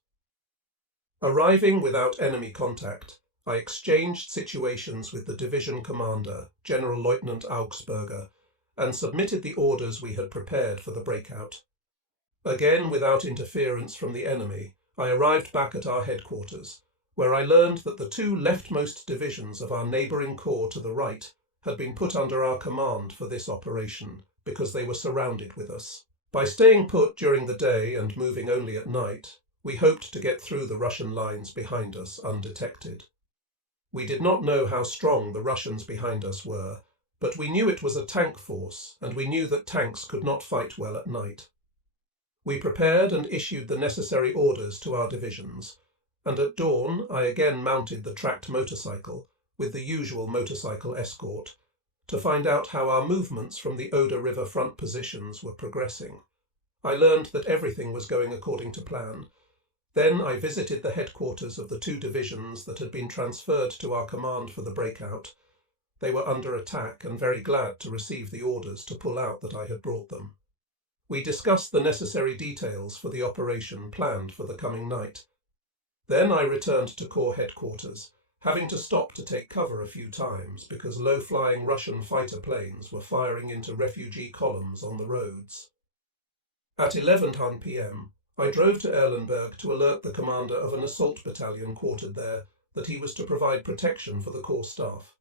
Arriving without enemy contact, I exchanged situations with the division commander, General Lieutenant Augsburger, and submitted the orders we had prepared for the breakout. Again, without interference from the enemy, I arrived back at our headquarters, where I learned that the two leftmost divisions of our neighbouring corps to the right had been put under our command for this operation, because they were surrounded with us. By staying put during the day and moving only at night, we hoped to get through the Russian lines behind us undetected. We did not know how strong the Russians behind us were, but we knew it was a tank force, and we knew that tanks could not fight well at night. We prepared and issued the necessary orders to our divisions, and at dawn I again mounted the tracked motorcycle, with the usual motorcycle escort, to find out how our movements from the Oder River front positions were progressing. I learned that everything was going according to plan. Then I visited the headquarters of the two divisions that had been transferred to our command for the breakout. They were under attack and very glad to receive the orders to pull out that I had brought them. We discussed the necessary details for the operation planned for the coming night. Then I returned to Corps headquarters, having to stop to take cover a few times because low-flying Russian fighter planes were firing into refugee columns on the roads. At 11:10 p.m., I drove to Erlenberg to alert the commander of an assault battalion quartered there that he was to provide protection for the Corps staff.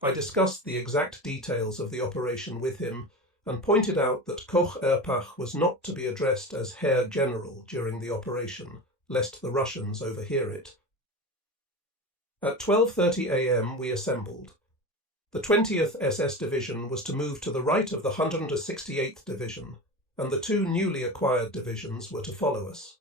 I discussed the exact details of the operation with him and pointed out that Koch Erpach was not to be addressed as Herr General during the operation, lest the Russians overhear it. At 12:30 a.m. we assembled. The 20th SS Division was to move to the right of the 168th Division, and the two newly acquired divisions were to follow us.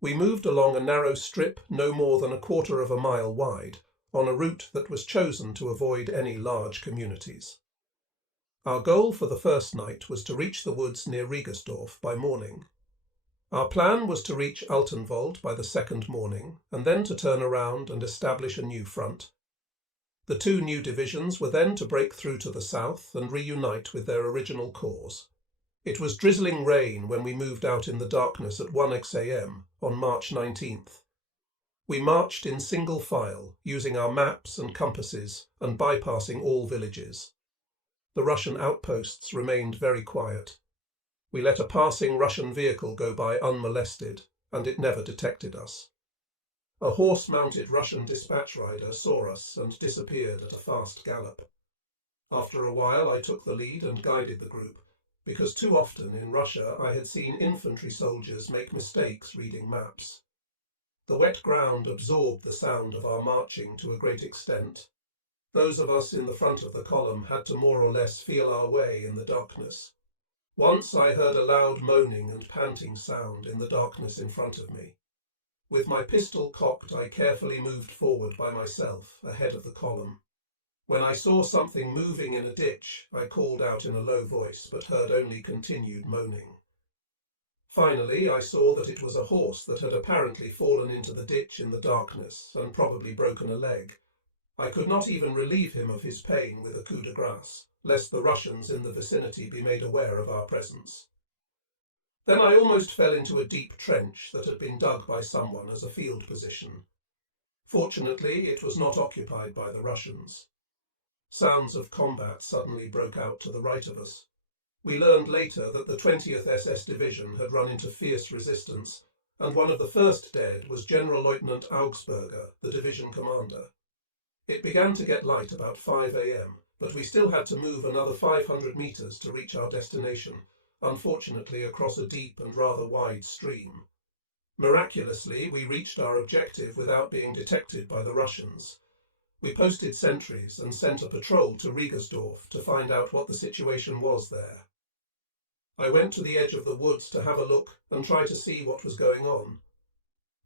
We moved along a narrow strip no more than a quarter of a mile wide, on a route that was chosen to avoid any large communities. Our goal for the first night was to reach the woods near Riegersdorf by morning. Our plan was to reach Altenwald by the second morning, and then to turn around and establish a new front. The two new divisions were then to break through to the south and reunite with their original corps. It was drizzling rain when we moved out in the darkness at 1 a.m. on March 19th. We marched in single file, using our maps and compasses and bypassing all villages. The Russian outposts remained very quiet. We let a passing Russian vehicle go by unmolested, and it never detected us. A horse-mounted Russian dispatch rider saw us and disappeared at a fast gallop. After a while I took the lead and guided the group, because too often in Russia I had seen infantry soldiers make mistakes reading maps. The wet ground absorbed the sound of our marching to a great extent. Those of us in the front of the column had to more or less feel our way in the darkness. Once I heard a loud moaning and panting sound in the darkness in front of me. With my pistol cocked, I carefully moved forward by myself, ahead of the column. When I saw something moving in a ditch, I called out in a low voice, but heard only continued moaning. Finally, I saw that it was a horse that had apparently fallen into the ditch in the darkness and probably broken a leg. I could not even relieve him of his pain with a coup de grace, lest the Russians in the vicinity be made aware of our presence. Then I almost fell into a deep trench that had been dug by someone as a field position. Fortunately, it was not occupied by the Russians. Sounds of combat suddenly broke out to the right of us. We learned later that the 20th SS Division had run into fierce resistance, and one of the first dead was General Lieutenant Augsburger, the division commander. It began to get light about 5 a.m., but we still had to move another 500 meters to reach our destination, unfortunately across a deep and rather wide stream. Miraculously, we reached our objective without being detected by the Russians. We posted sentries and sent a patrol to Riegersdorf to find out what the situation was there. I went to the edge of the woods to have a look and try to see what was going on.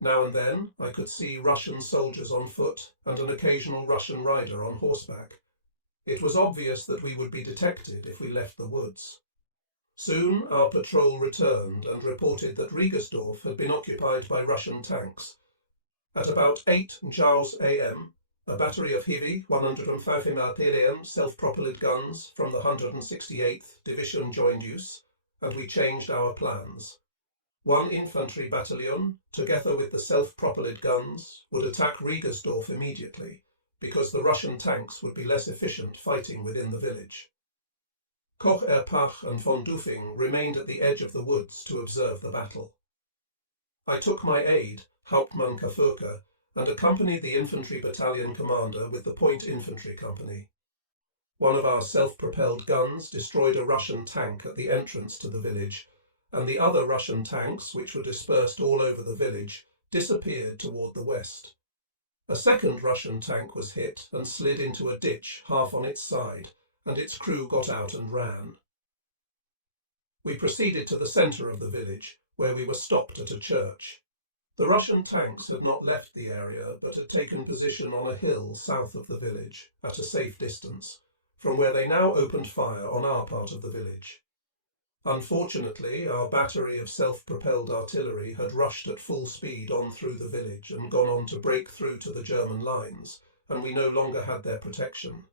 Now and then I could see Russian soldiers on foot and an occasional Russian rider on horseback. It was obvious that we would be detected if we left the woods. Soon our patrol returned and reported that Riegersdorf had been occupied by Russian tanks. At about 8 a.m., a battery of heavy 105 mm self-propelled guns from the 168th Division joined use, and we changed our plans. One infantry battalion, together with the self-propelled guns, would attack Riegersdorf immediately, because the Russian tanks would be less efficient fighting within the village. Koch Erpach and von Dufing remained at the edge of the woods to observe the battle. I took my aide, Hauptmann Kafurka, and accompanied the infantry battalion commander with the Point Infantry Company. One of our self-propelled guns destroyed a Russian tank at the entrance to the village, and the other Russian tanks, which were dispersed all over the village, disappeared toward the west. A second Russian tank was hit and slid into a ditch half on its side, and its crew got out and ran. We proceeded to the centre of the village, where we were stopped at a church. The Russian tanks had not left the area, but had taken position on a hill south of the village, at a safe distance, from where they now opened fire on our part of the village. Unfortunately, our battery of self-propelled artillery had rushed at full speed on through the village and gone on to break through to the German lines, and we no longer had their protection.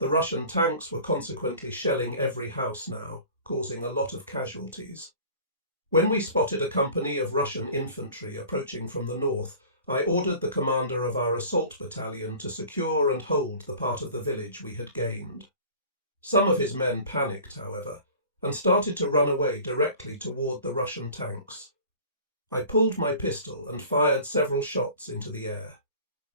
The Russian tanks were consequently shelling every house now, causing a lot of casualties. When we spotted a company of Russian infantry approaching from the north, I ordered the commander of our assault battalion to secure and hold the part of the village we had gained. Some of his men panicked, however, and started to run away directly toward the Russian tanks. I pulled my pistol and fired several shots into the air.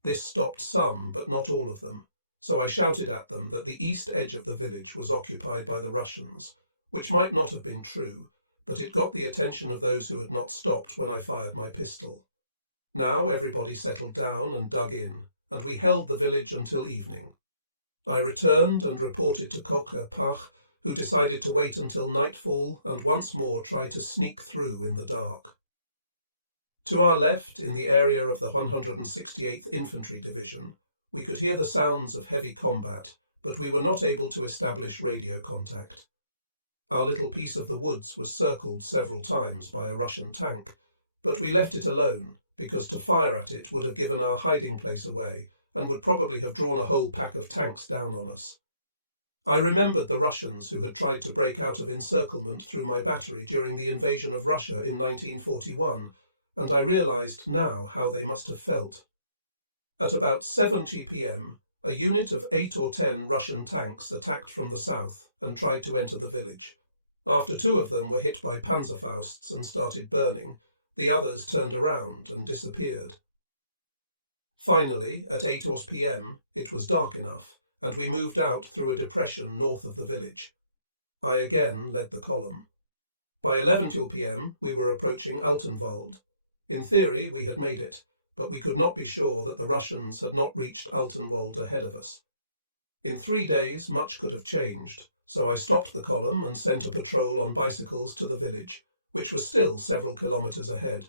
This stopped some, but not all of them, so I shouted at them that the east edge of the village was occupied by the Russians, which might not have been true, but it got the attention of those who had not stopped when I fired my pistol. Now everybody settled down and dug in, and we held the village until evening. I returned and reported to Kocher-Pach, who decided to wait until nightfall and once more try to sneak through in the dark. To our left, in the area of the 168th Infantry Division, we could hear the sounds of heavy combat, but we were not able to establish radio contact. Our little piece of the woods was circled several times by a Russian tank, but we left it alone because to fire at it would have given our hiding place away and would probably have drawn a whole pack of tanks down on us. I remembered the Russians who had tried to break out of encirclement through my battery during the invasion of Russia in 1941, and I realized now how they must have felt. At about 7 p.m, a unit of 8 or 10 Russian tanks attacked from the south and tried to enter the village. After 2 of them were hit by Panzerfausts and started burning, the others turned around and disappeared. Finally, at 8 p.m, it was dark enough, and we moved out through a depression north of the village. I again led the column. By 11 p.m, we were approaching Altenwald. In theory, we had made it, but we could not be sure that the Russians had not reached Altenwald ahead of us. In 3 days, much could have changed, so I stopped the column and sent a patrol on bicycles to the village, which was still several kilometers ahead.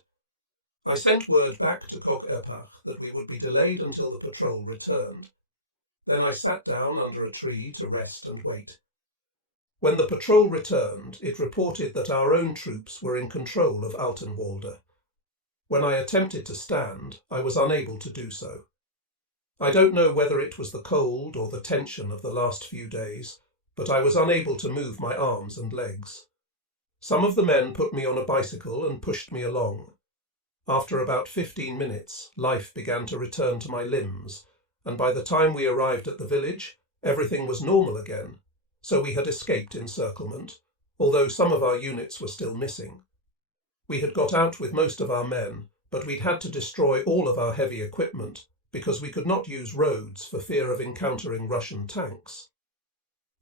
I sent word back to Kocher-Pach that we would be delayed until the patrol returned. Then I sat down under a tree to rest and wait. When the patrol returned, it reported that our own troops were in control of Altenwalde. When I attempted to stand, I was unable to do so. I don't know whether it was the cold or the tension of the last few days, but I was unable to move my arms and legs. Some of the men put me on a bicycle and pushed me along. After about 15 minutes, life began to return to my limbs, and by the time we arrived at the village, everything was normal again, so we had escaped encirclement, although some of our units were still missing. We had got out with most of our men, but we'd had to destroy all of our heavy equipment because we could not use roads for fear of encountering Russian tanks.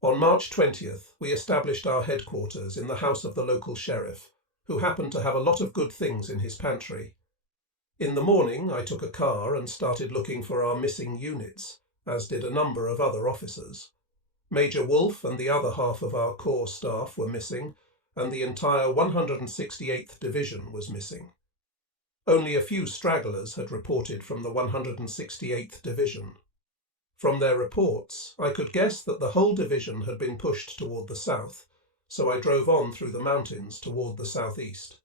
On March 20th, we established our headquarters in the house of the local sheriff, who happened to have a lot of good things in his pantry. In the morning, I took a car and started looking for our missing units, as did a number of other officers. Major Wolfe and the other half of our corps staff were missing, and the entire 168th Division was missing. Only a few stragglers had reported from the 168th Division. From their reports, I could guess that the whole division had been pushed toward the south, so I drove on through the mountains toward the southeast.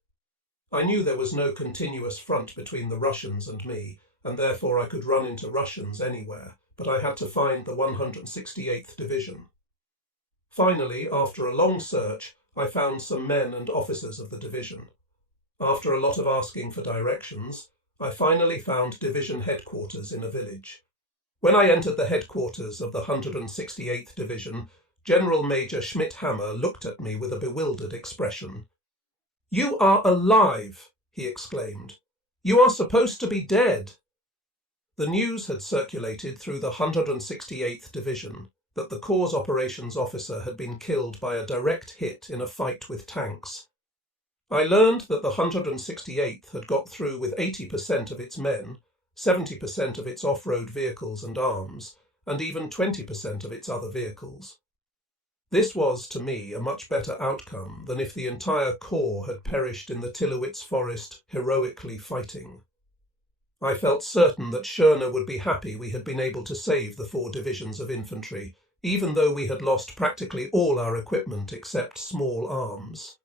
I knew there was no continuous front between the Russians and me, and therefore I could run into Russians anywhere, but I had to find the 168th Division. Finally, after a long search, I found some men and officers of the division. After a lot of asking for directions, I finally found division headquarters in a village. When I entered the headquarters of the 168th Division, General Major Schmidt-Hammer looked at me with a bewildered expression. "You are alive!" he exclaimed. "You are supposed to be dead!" The news had circulated through the 168th Division that the Corps Operations Officer had been killed by a direct hit in a fight with tanks. I learned that the 168th had got through with 80% of its men, 70% of its off-road vehicles and arms, and even 20% of its other vehicles. This was, to me, a much better outcome than if the entire corps had perished in the Tillowitz forest heroically fighting. I felt certain that Schörner would be happy we had been able to save the 4 divisions of infantry, even though we had lost practically all our equipment except small arms.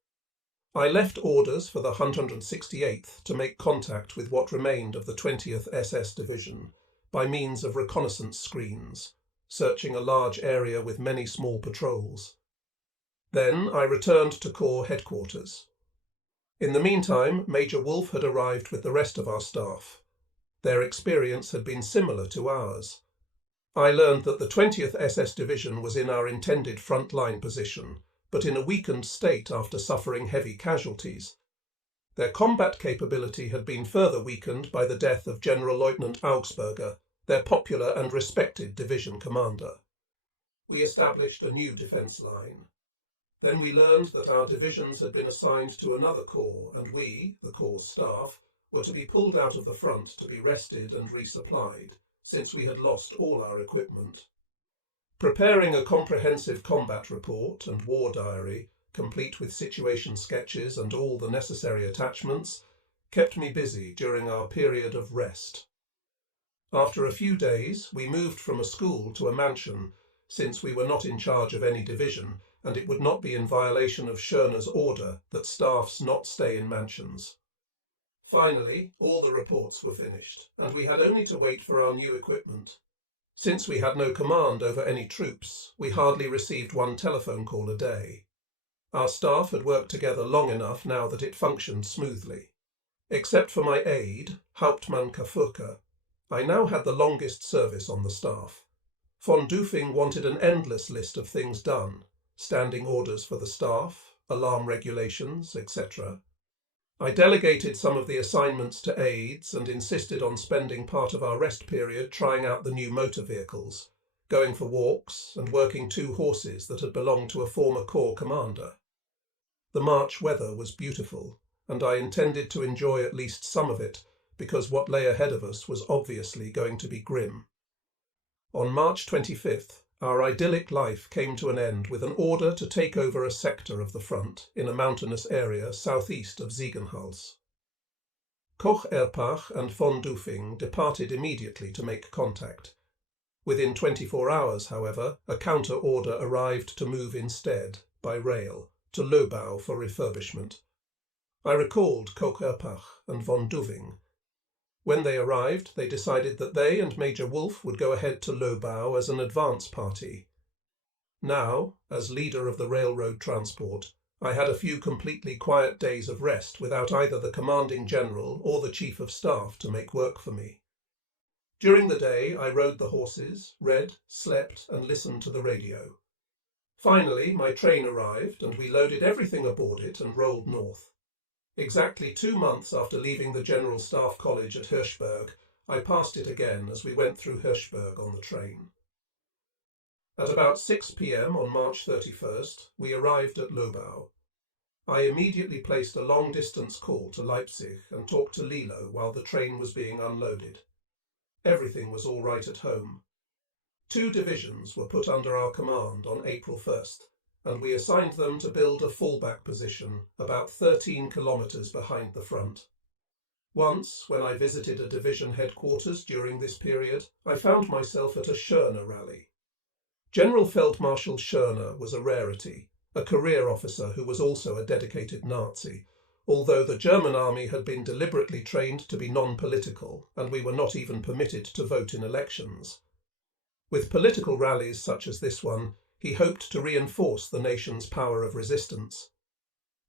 I left orders for the 168th to make contact with what remained of the 20th SS Division by means of reconnaissance screens, searching a large area with many small patrols. Then I returned to Corps headquarters. In the meantime, Major Wolf had arrived with the rest of our staff. Their experience had been similar to ours. I learned that the 20th SS Division was in our intended front-line position, but in a weakened state after suffering heavy casualties. Their combat capability had been further weakened by the death of General Lieutenant Augsburger, their popular and respected division commander. We established a new defence line. Then we learned that our divisions had been assigned to another corps, and we, the corps staff, were to be pulled out of the front to be rested and resupplied, since we had lost all our equipment. Preparing a comprehensive combat report and war diary, complete with situation sketches and all the necessary attachments, kept me busy during our period of rest. After a few days, we moved from a school to a mansion, since we were not in charge of any division, and it would not be in violation of Schörner's order that staffs not stay in mansions. Finally, all the reports were finished, and we had only to wait for our new equipment. Since we had no command over any troops, we hardly received one telephone call a day. Our staff had worked together long enough now that it functioned smoothly. Except for my aide, Hauptmann Kafurka, I now had the longest service on the staff. Von Doofing wanted an endless list of things done, standing orders for the staff, alarm regulations, etc. I delegated some of the assignments to aides and insisted on spending part of our rest period trying out the new motor vehicles, going for walks and working 2 horses that had belonged to a former corps commander. The March weather was beautiful, and I intended to enjoy at least some of it, because what lay ahead of us was obviously going to be grim. On March 25th, our idyllic life came to an end with an order to take over a sector of the front in a mountainous area southeast of Ziegenhals. Koch-Erpach and von Doofing departed immediately to make contact. Within 24 hours, however, a counter-order arrived to move instead, by rail, to Lobau for refurbishment. I recalled Koch-Erpach and von Doofing. When they arrived, they decided that they and Major Wolf would go ahead to Lobau as an advance party. Now, as leader of the railroad transport, I had a few completely quiet days of rest without either the commanding general or the chief of staff to make work for me. During the day, I rode the horses, read, slept, and listened to the radio. Finally, my train arrived, and we loaded everything aboard it and rolled north. Exactly 2 months after leaving the General Staff College at Hirschberg, I passed it again as we went through Hirschberg on the train. At about 6 p.m. on March 31st, we arrived at Lobau. I immediately placed a long-distance call to Leipzig and talked to Lilo while the train was being unloaded. Everything was all right at home. 2 divisions were put under our command on April 1st, and we assigned them to build a fallback position about 13 kilometers behind the front. Once, when I visited a division headquarters during this period, I found myself at a Schörner rally. General Feldmarschall Schörner was a rarity, a career officer who was also a dedicated Nazi, although the German army had been deliberately trained to be non-political, and we were not even permitted to vote in elections. With political rallies such as this one, he hoped to reinforce the nation's power of resistance.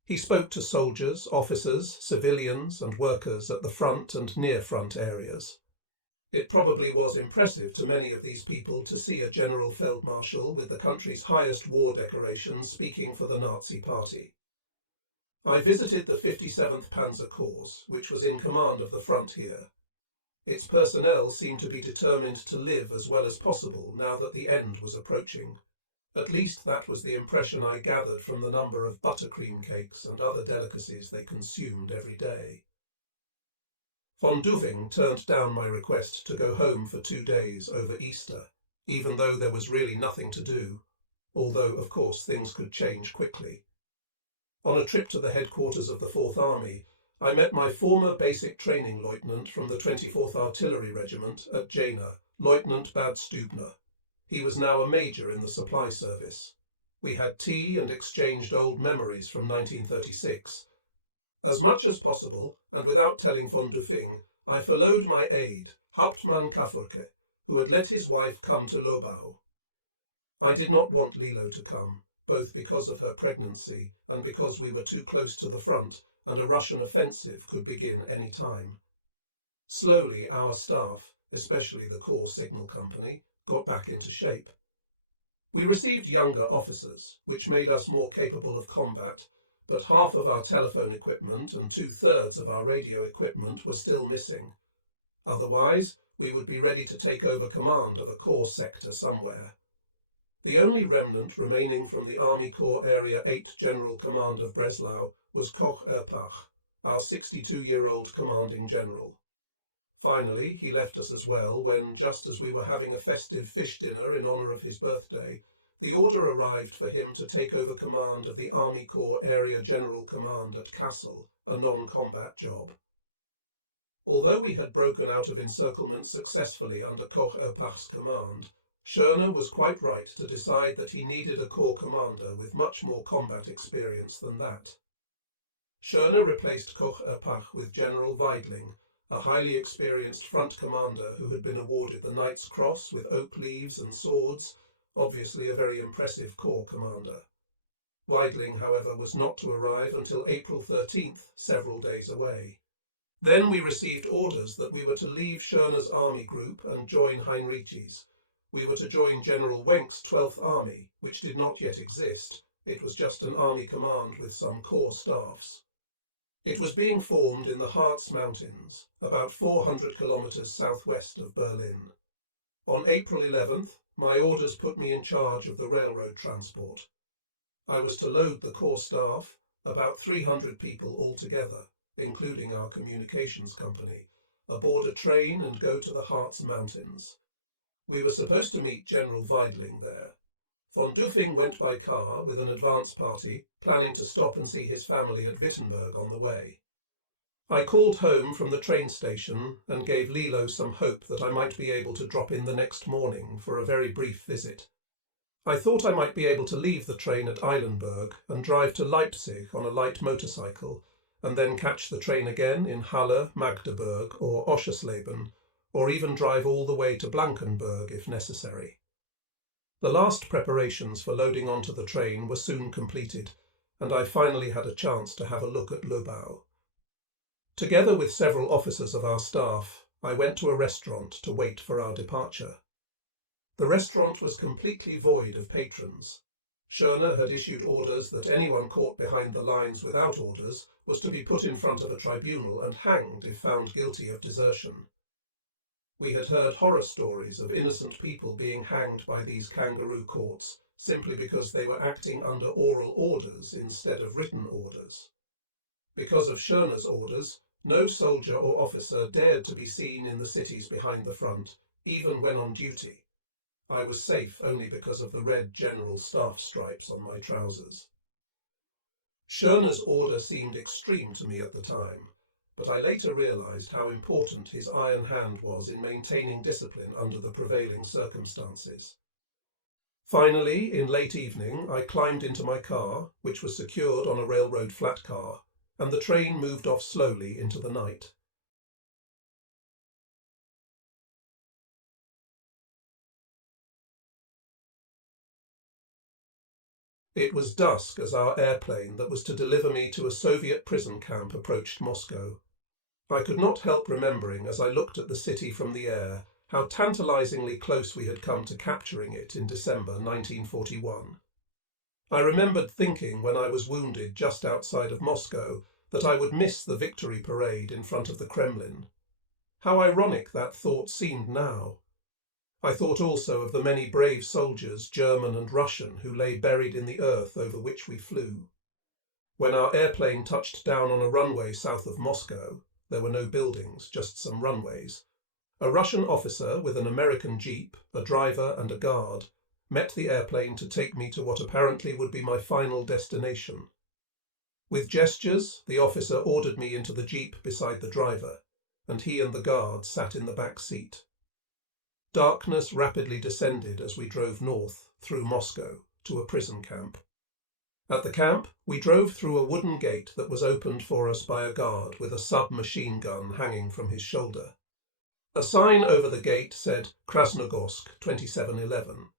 He spoke to soldiers, officers, civilians, and workers at the front and near-front areas. It probably was impressive to many of these people to see a General Feldmarschall with the country's highest war decorations speaking for the Nazi Party. I visited the 57th Panzer Corps, which was in command of the front here. Its personnel seemed to be determined to live as well as possible now that the end was approaching. At least that was the impression I gathered from the number of buttercream cakes and other delicacies they consumed every day. Von Doofing turned down my request to go home for 2 days over Easter, even though there was really nothing to do, although, of course, things could change quickly. On a trip to the headquarters of the 4th Army, I met my former basic training lieutenant from the 24th Artillery Regiment at Jena, Lieutenant Bad Stubner. He was now a major in the supply service. We had tea and exchanged old memories from 1936. As much as possible, and without telling von Dufing, I followed my aide, Hauptmann Kafurke, who had let his wife come to Lobau. I did not want Lilo to come, both because of her pregnancy and because we were too close to the front and a Russian offensive could begin any time. Slowly our staff, especially the Corps Signal Company, got back into shape. We received younger officers, which made us more capable of combat, but half of our telephone equipment and 2/3 of our radio equipment were still missing. Otherwise, we would be ready to take over command of a Corps sector somewhere. The only remnant remaining from the Army Corps Area 8 General Command of Breslau was Koch Erpach, our 62-year-old commanding general. Finally, he left us as well when, just as we were having a festive fish dinner in honour of his birthday, the order arrived for him to take over command of the Army Corps Area General Command at Kassel, a non-combat job. Although we had broken out of encirclement successfully under Koch Erpach's command, Schörner was quite right to decide that he needed a corps commander with much more combat experience than that. Schörner replaced Koch Erpach with General Weidling, a highly experienced front commander who had been awarded the Knight's Cross with oak leaves and swords, obviously a very impressive corps commander. Weidling, however, was not to arrive until April 13th, several days away. Then we received orders that we were to leave Schörner's army group and join Heinrich's. We were to join General Wenck's 12th Army, which did not yet exist. It was just an army command with some corps staffs. It was being formed in the Harz Mountains, about 400 kilometers southwest of Berlin. On April 11th, my orders put me in charge of the railroad transport. I was to load the corps staff, about 300 people altogether, including our communications company, aboard a train and go to the Harz Mountains. We were supposed to meet General Weidling there. Von Dufing went by car with an advance party, planning to stop and see his family at Wittenberg on the way. I called home from the train station and gave Lilo some hope that I might be able to drop in the next morning for a very brief visit. I thought I might be able to leave the train at Eilenburg and drive to Leipzig on a light motorcycle, and then catch the train again in Halle, Magdeburg or Oschersleben, or even drive all the way to Blankenburg if necessary. The last preparations for loading onto the train were soon completed, and I finally had a chance to have a look at Lobau. Together with several officers of our staff, I went to a restaurant to wait for our departure. The restaurant was completely void of patrons. Schörner had issued orders that anyone caught behind the lines without orders was to be put in front of a tribunal and hanged if found guilty of desertion. We had heard horror stories of innocent people being hanged by these kangaroo courts simply because they were acting under oral orders instead of written orders. Because of Schörner's orders, no soldier or officer dared to be seen in the cities behind the front, even when on duty. I was safe only because of the red general staff stripes on my trousers. Schörner's order seemed extreme to me at the time, but I later realized how important his iron hand was in maintaining discipline under the prevailing circumstances. Finally, in late evening, I climbed into my car, which was secured on a railroad flat car, and the train moved off slowly into the night. It was dusk as our airplane that was to deliver me to a Soviet prison camp approached Moscow. I could not help remembering, as I looked at the city from the air, how tantalizingly close we had come to capturing it in December 1941. I remembered thinking when I was wounded just outside of Moscow that I would miss the victory parade in front of the Kremlin. How ironic that thought seemed now. I thought also of the many brave soldiers, German and Russian, who lay buried in the earth over which we flew. When our airplane touched down on a runway south of Moscow, there were no buildings, just some runways. A Russian officer with an American jeep, a driver and a guard, met the airplane to take me to what apparently would be my final destination. With gestures, the officer ordered me into the jeep beside the driver, and he and the guard sat in the back seat. darkness rapidly descended as we drove north through Moscow to a prison camp. At the camp, we drove through a wooden gate that was opened for us by a guard with a submachine gun hanging from his shoulder. A sign over the gate said Krasnogorsk 2711.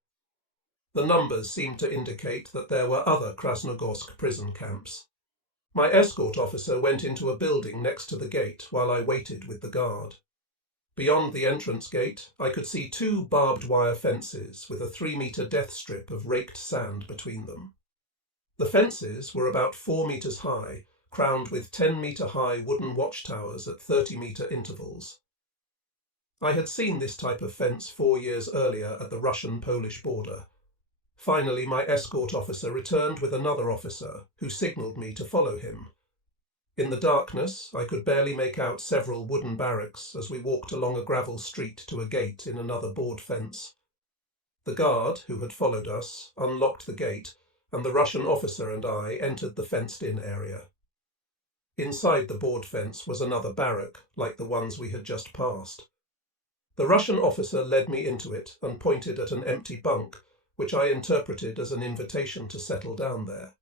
The numbers seemed to indicate that there were other Krasnogorsk prison camps. My escort officer went into a building next to the gate while I waited with the guard. Beyond the entrance gate, I could see 2 barbed wire fences with a 3-metre death strip of raked sand between them. The fences were about 4 metres high, crowned with 10-metre high wooden watchtowers at 30-metre intervals. I had seen this type of fence 4 years earlier at the Russian-Polish border. Finally, my escort officer returned with another officer, who signalled me to follow him. In the darkness, I could barely make out several wooden barracks as we walked along a gravel street to a gate in another board fence. The guard, who had followed us, unlocked the gate, and the Russian officer and I entered the fenced-in area. Inside the board fence was another barrack, like the ones we had just passed. The Russian officer led me into it and pointed at an empty bunk, which I interpreted as an invitation to settle down there.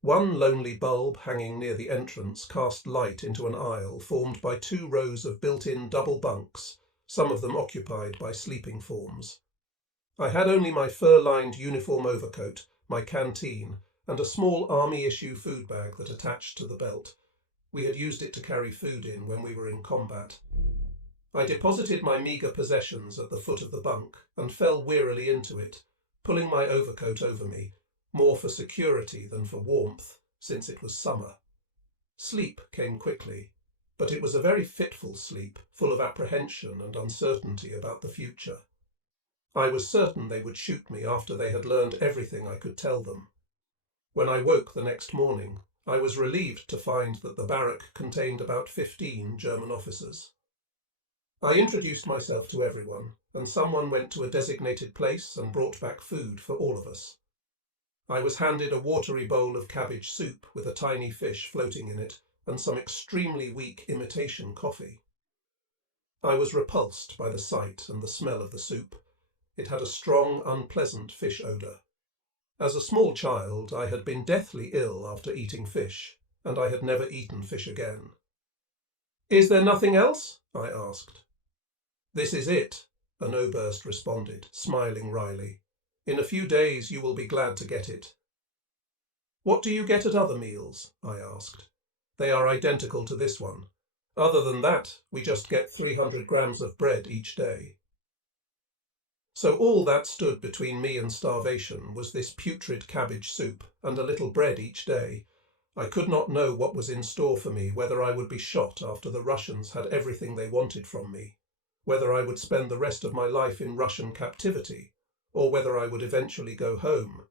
One lonely bulb hanging near the entrance cast light into an aisle formed by 2 rows of built-in double bunks, some of them occupied by sleeping forms. I had only my fur-lined uniform overcoat, my canteen, and a small army-issue food bag that attached to the belt. We had used it to carry food in when we were in combat. I deposited my meagre possessions at the foot of the bunk and fell wearily into it, pulling my overcoat over me, more for security than for warmth, since it was summer. Sleep came quickly, but it was a very fitful sleep, full of apprehension and uncertainty about the future. I was certain they would shoot me after they had learned everything I could tell them. When I woke the next morning, I was relieved to find that the barrack contained about 15 German officers. I introduced myself to everyone, and someone went to a designated place and brought back food for all of us. I was handed a watery bowl of cabbage soup with a tiny fish floating in it and some extremely weak imitation coffee. I was repulsed by the sight and the smell of the soup. It had a strong, unpleasant fish odour. As a small child, I had been deathly ill after eating fish, and I had never eaten fish again. "Is there nothing else?" I asked. "This is it," an oberst responded, smiling wryly. "In a few days you will be glad to get it." "What do you get at other meals?" I asked. "They are identical to this one. Other than that, we just get 300 grams of bread each day." So all that stood between me and starvation was this putrid cabbage soup and a little bread each day. I could not know what was in store for me, whether I would be shot after the Russians had everything they wanted from me, whether I would spend the rest of my life in Russian captivity, or whether I would eventually go home.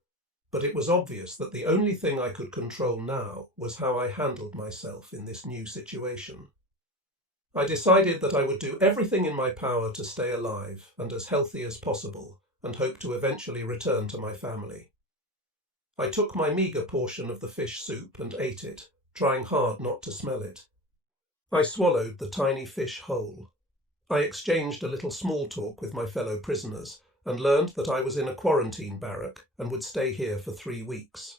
But it was obvious that the only thing I could control now was how I handled myself in this new situation. I decided that I would do everything in my power to stay alive and as healthy as possible, and hope to eventually return to my family. I took my meagre portion of the fish soup and ate it, trying hard not to smell it. I swallowed the tiny fish whole. I exchanged a little small talk with my fellow prisoners and learned that I was in a quarantine barrack and would stay here for 3 weeks.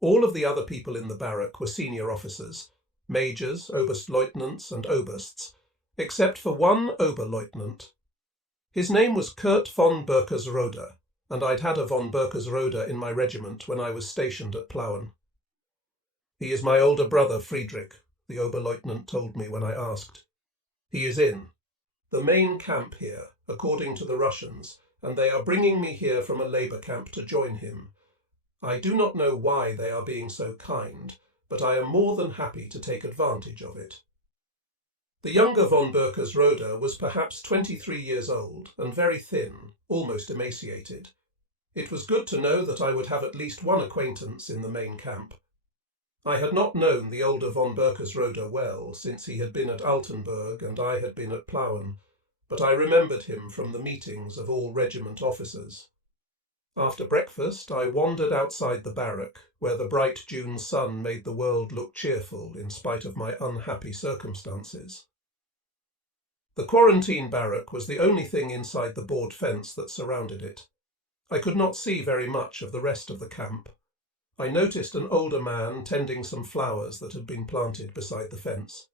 All of the other people in the barrack were senior officers, majors, oberstleutnants and obersts, except for one oberleutnant. His name was Kurt von Berkersrode, and I'd had a von Berkersrode in my regiment when I was stationed at Plauen. "He is my older brother Friedrich," the oberleutnant told me when I asked. "He is in the main camp here, according to the Russians, and they are bringing me here from a labour camp to join him. I do not know why they are being so kind, but I am more than happy to take advantage of it." The younger von Berkersrode was perhaps 23 years old and very thin, almost emaciated. It was good to know that I would have at least one acquaintance in the main camp. I had not known the older von Berkersrode well, since he had been at Altenburg and I had been at Plauen, but I remembered him from the meetings of all regiment officers. After breakfast, I wandered outside the barrack, where the bright June sun made the world look cheerful in spite of my unhappy circumstances. The quarantine barrack was the only thing inside the board fence that surrounded it. I could not see very much of the rest of the camp. I noticed an older man tending some flowers that had been planted beside the fence.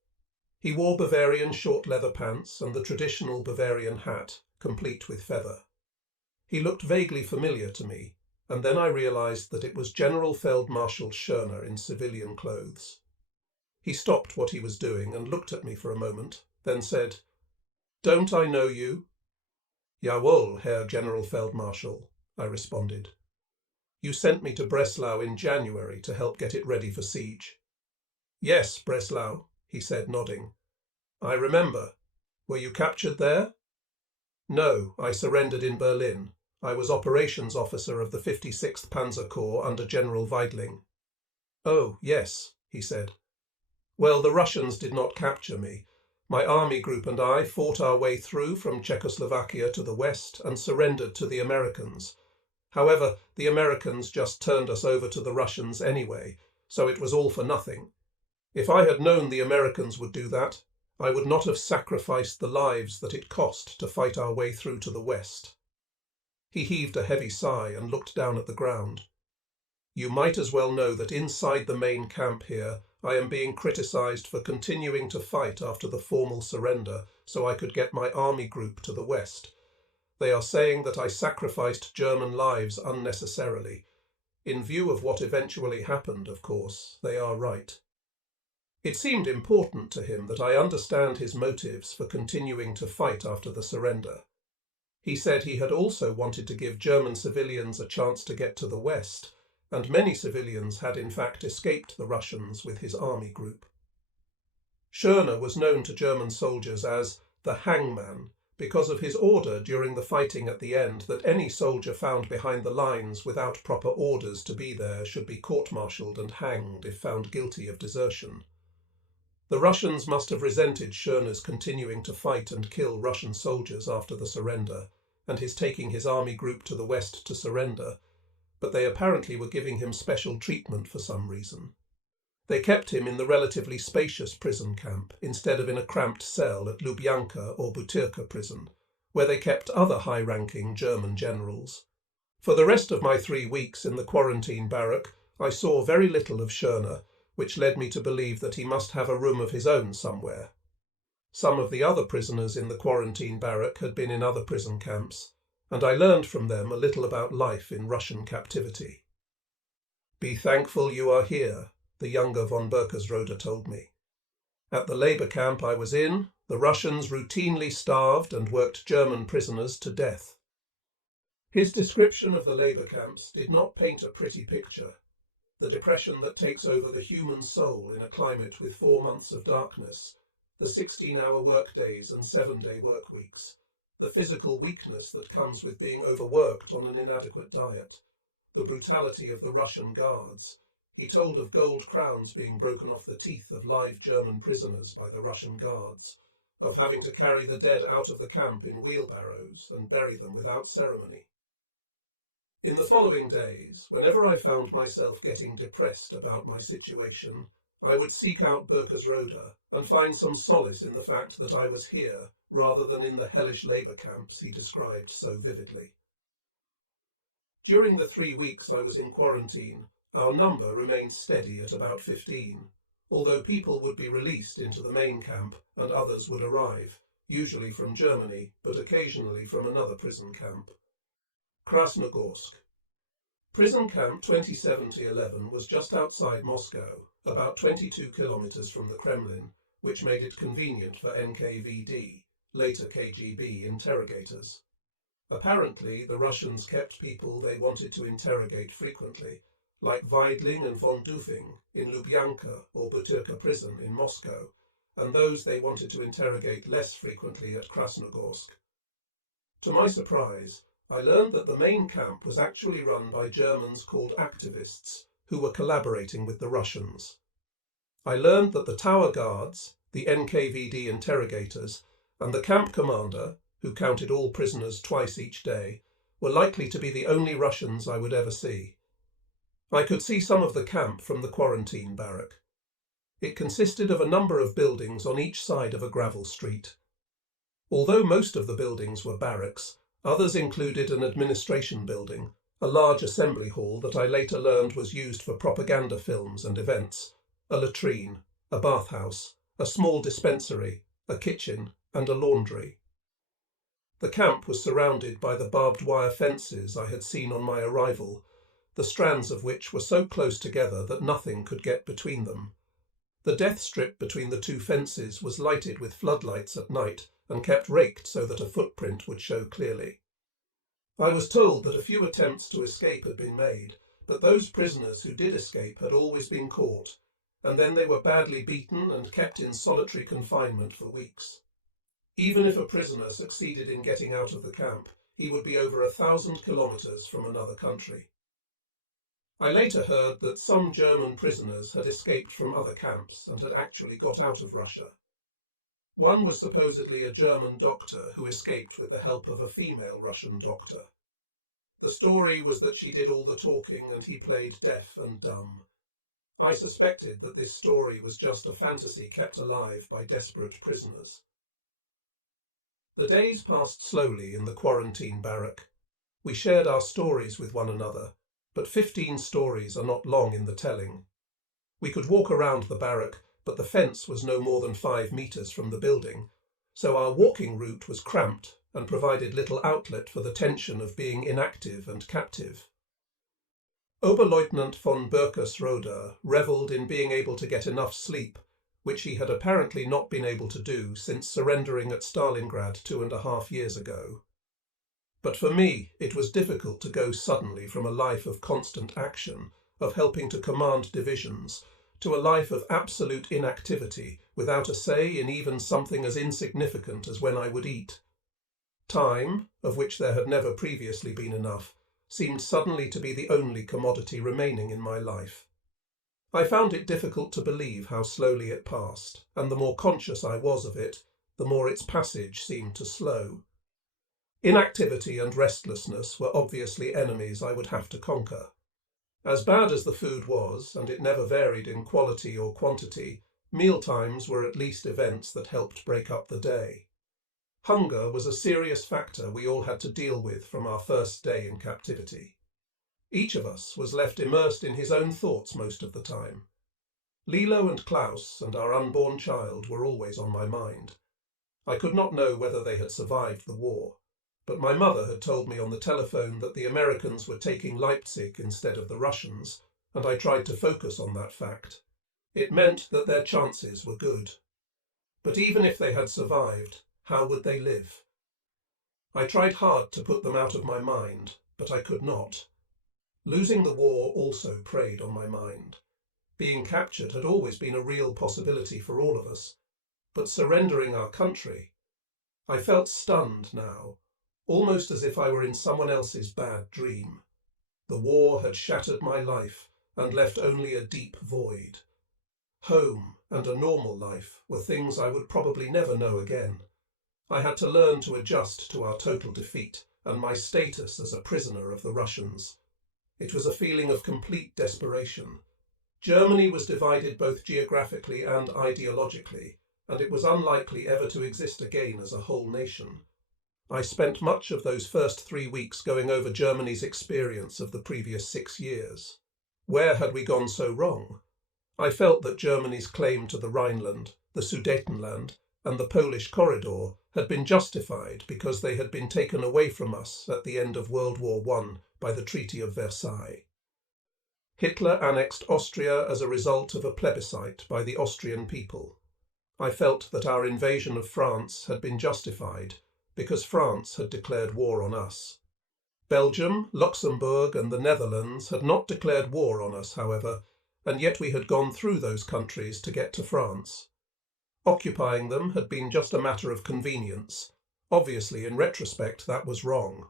He wore Bavarian short leather pants and the traditional Bavarian hat, complete with feather. He looked vaguely familiar to me, and then I realized that it was General Feldmarschall Schörner in civilian clothes. He stopped what he was doing and looked at me for a moment, then said, "Don't I know you?" "Jawohl, Herr General Feldmarschall," I responded. "You sent me to Breslau in January to help get it ready for siege." "Yes, Breslau," he said, nodding. "I remember. Were you captured there?" "No, I surrendered in Berlin. I was operations officer of the 56th Panzer Corps under General Weidling." "Oh, yes," he said. "Well, the Russians did not capture me. My army group and I fought our way through from Czechoslovakia to the west and surrendered to the Americans. However, the Americans just turned us over to the Russians anyway, so it was all for nothing. If I had known the Americans would do that, I would not have sacrificed the lives that it cost to fight our way through to the west." He heaved a heavy sigh and looked down at the ground. "You might as well know that inside the main camp here, I am being criticized for continuing to fight after the formal surrender so I could get my army group to the west. They are saying that I sacrificed German lives unnecessarily. In view of what eventually happened, of course, they are right." It seemed important to him that I understand his motives for continuing to fight after the surrender. He said he had also wanted to give German civilians a chance to get to the west, and many civilians had in fact escaped the Russians with his army group. Schörner was known to German soldiers as the hangman because of his order during the fighting at the end that any soldier found behind the lines without proper orders to be there should be court-martialed and hanged if found guilty of desertion. The Russians must have resented Schörner's continuing to fight and kill Russian soldiers after the surrender, and his taking his army group to the west to surrender, but they apparently were giving him special treatment for some reason. They kept him in the relatively spacious prison camp instead of in a cramped cell at Lubyanka or Butyrka prison, where they kept other high-ranking German generals. For the rest of my 3 weeks in the quarantine barrack, I saw very little of Schörner, which led me to believe that he must have a room of his own somewhere. Some of the other prisoners in the quarantine barrack had been in other prison camps, and I learned from them a little about life in Russian captivity. "Be thankful you are here," the younger von Berkersrode told me. "At the labour camp I was in, the Russians routinely starved and worked German prisoners to death." His description of the labour camps did not paint a pretty picture. The depression that takes over the human soul in a climate with 4 months of darkness, the 16-hour workdays and 7-day work weeks, the physical weakness that comes with being overworked on an inadequate diet, the brutality of the Russian guards. He told of gold crowns being broken off the teeth of live German prisoners by the Russian guards, of having to carry the dead out of the camp in wheelbarrows and bury them without ceremony. In the following days, whenever I found myself getting depressed about my situation, I would seek out Berkersrode and find some solace in the fact that I was here rather than in the hellish labour camps he described so vividly. During the 3 weeks I was in quarantine, our number remained steady at about 15, although people would be released into the main camp and others would arrive, usually from Germany, but occasionally from another prison camp. Krasnogorsk. Prison Camp 27-11 was just outside Moscow, about 22 kilometers from the Kremlin, which made it convenient for NKVD, later KGB, interrogators. Apparently, the Russians kept people they wanted to interrogate frequently, like Weidling and von Dufing in Lubyanka or Butyrka prison in Moscow, and those they wanted to interrogate less frequently at Krasnogorsk. To my surprise, I learned that the main camp was actually run by Germans called activists, who were collaborating with the Russians. I learned that the tower guards, the NKVD interrogators, and the camp commander, who counted all prisoners twice each day, were likely to be the only Russians I would ever see. I could see some of the camp from the quarantine barrack. It consisted of a number of buildings on each side of a gravel street. Although most of the buildings were barracks, others included an administration building, a large assembly hall that I later learned was used for propaganda films and events, a latrine, a bathhouse, a small dispensary, a kitchen, and a laundry. The camp was surrounded by the barbed wire fences I had seen on my arrival, the strands of which were so close together that nothing could get between them. The death strip between the two fences was lighted with floodlights at night and kept raked so that a footprint would show clearly. I was told that a few attempts to escape had been made, but those prisoners who did escape had always been caught, and then they were badly beaten and kept in solitary confinement for weeks. Even if a prisoner succeeded in getting out of the camp, he would be over 1,000 kilometers from another country. I later heard that some German prisoners had escaped from other camps and had actually got out of Russia. One was supposedly a German doctor who escaped with the help of a female Russian doctor. The story was that she did all the talking and he played deaf and dumb. I suspected that this story was just a fantasy kept alive by desperate prisoners. The days passed slowly in the quarantine barrack. We shared our stories with one another, but 15 stories are not long in the telling. We could walk around the barrack, but the fence was no more than 5 meters from the building, so our walking route was cramped and provided little outlet for the tension of being inactive and captive. Oberleutnant von Berkes-Roder revelled in being able to get enough sleep, which he had apparently not been able to do since surrendering at Stalingrad 2.5 years ago. But for me, it was difficult to go suddenly from a life of constant action, of helping to command divisions, to a life of absolute inactivity, without a say in even something as insignificant as when I would eat. Time, of which there had never previously been enough, seemed suddenly to be the only commodity remaining in my life. I found it difficult to believe how slowly it passed, and the more conscious I was of it, the more its passage seemed to slow. Inactivity and restlessness were obviously enemies I would have to conquer. As bad as the food was, and it never varied in quality or quantity, mealtimes were at least events that helped break up the day. Hunger was a serious factor we all had to deal with from our first day in captivity. Each of us was left immersed in his own thoughts most of the time. Lilo and Klaus and our unborn child were always on my mind. I could not know whether they had survived the war, but my mother had told me on the telephone that the Americans were taking Leipzig instead of the Russians, and I tried to focus on that fact. It meant that their chances were good. But even if they had survived, how would they live? I tried hard to put them out of my mind, but I could not. Losing the war also preyed on my mind. Being captured had always been a real possibility for all of us, but surrendering our country... I felt stunned now, almost as if I were in someone else's bad dream. The war had shattered my life and left only a deep void. Home and a normal life were things I would probably never know again. I had to learn to adjust to our total defeat and my status as a prisoner of the Russians. It was a feeling of complete desperation. Germany was divided both geographically and ideologically, and it was unlikely ever to exist again as a whole nation. I spent much of those first 3 weeks going over Germany's experience of the previous 6 years. Where had we gone so wrong? I felt that Germany's claim to the Rhineland, the Sudetenland, and the Polish corridor had been justified because they had been taken away from us at the end of World War I by the Treaty of Versailles. Hitler annexed Austria as a result of a plebiscite by the Austrian people. I felt that our invasion of France had been justified because France had declared war on us. Belgium, Luxembourg, and the Netherlands had not declared war on us, however, and yet we had gone through those countries to get to France. Occupying them had been just a matter of convenience. Obviously, in retrospect, that was wrong.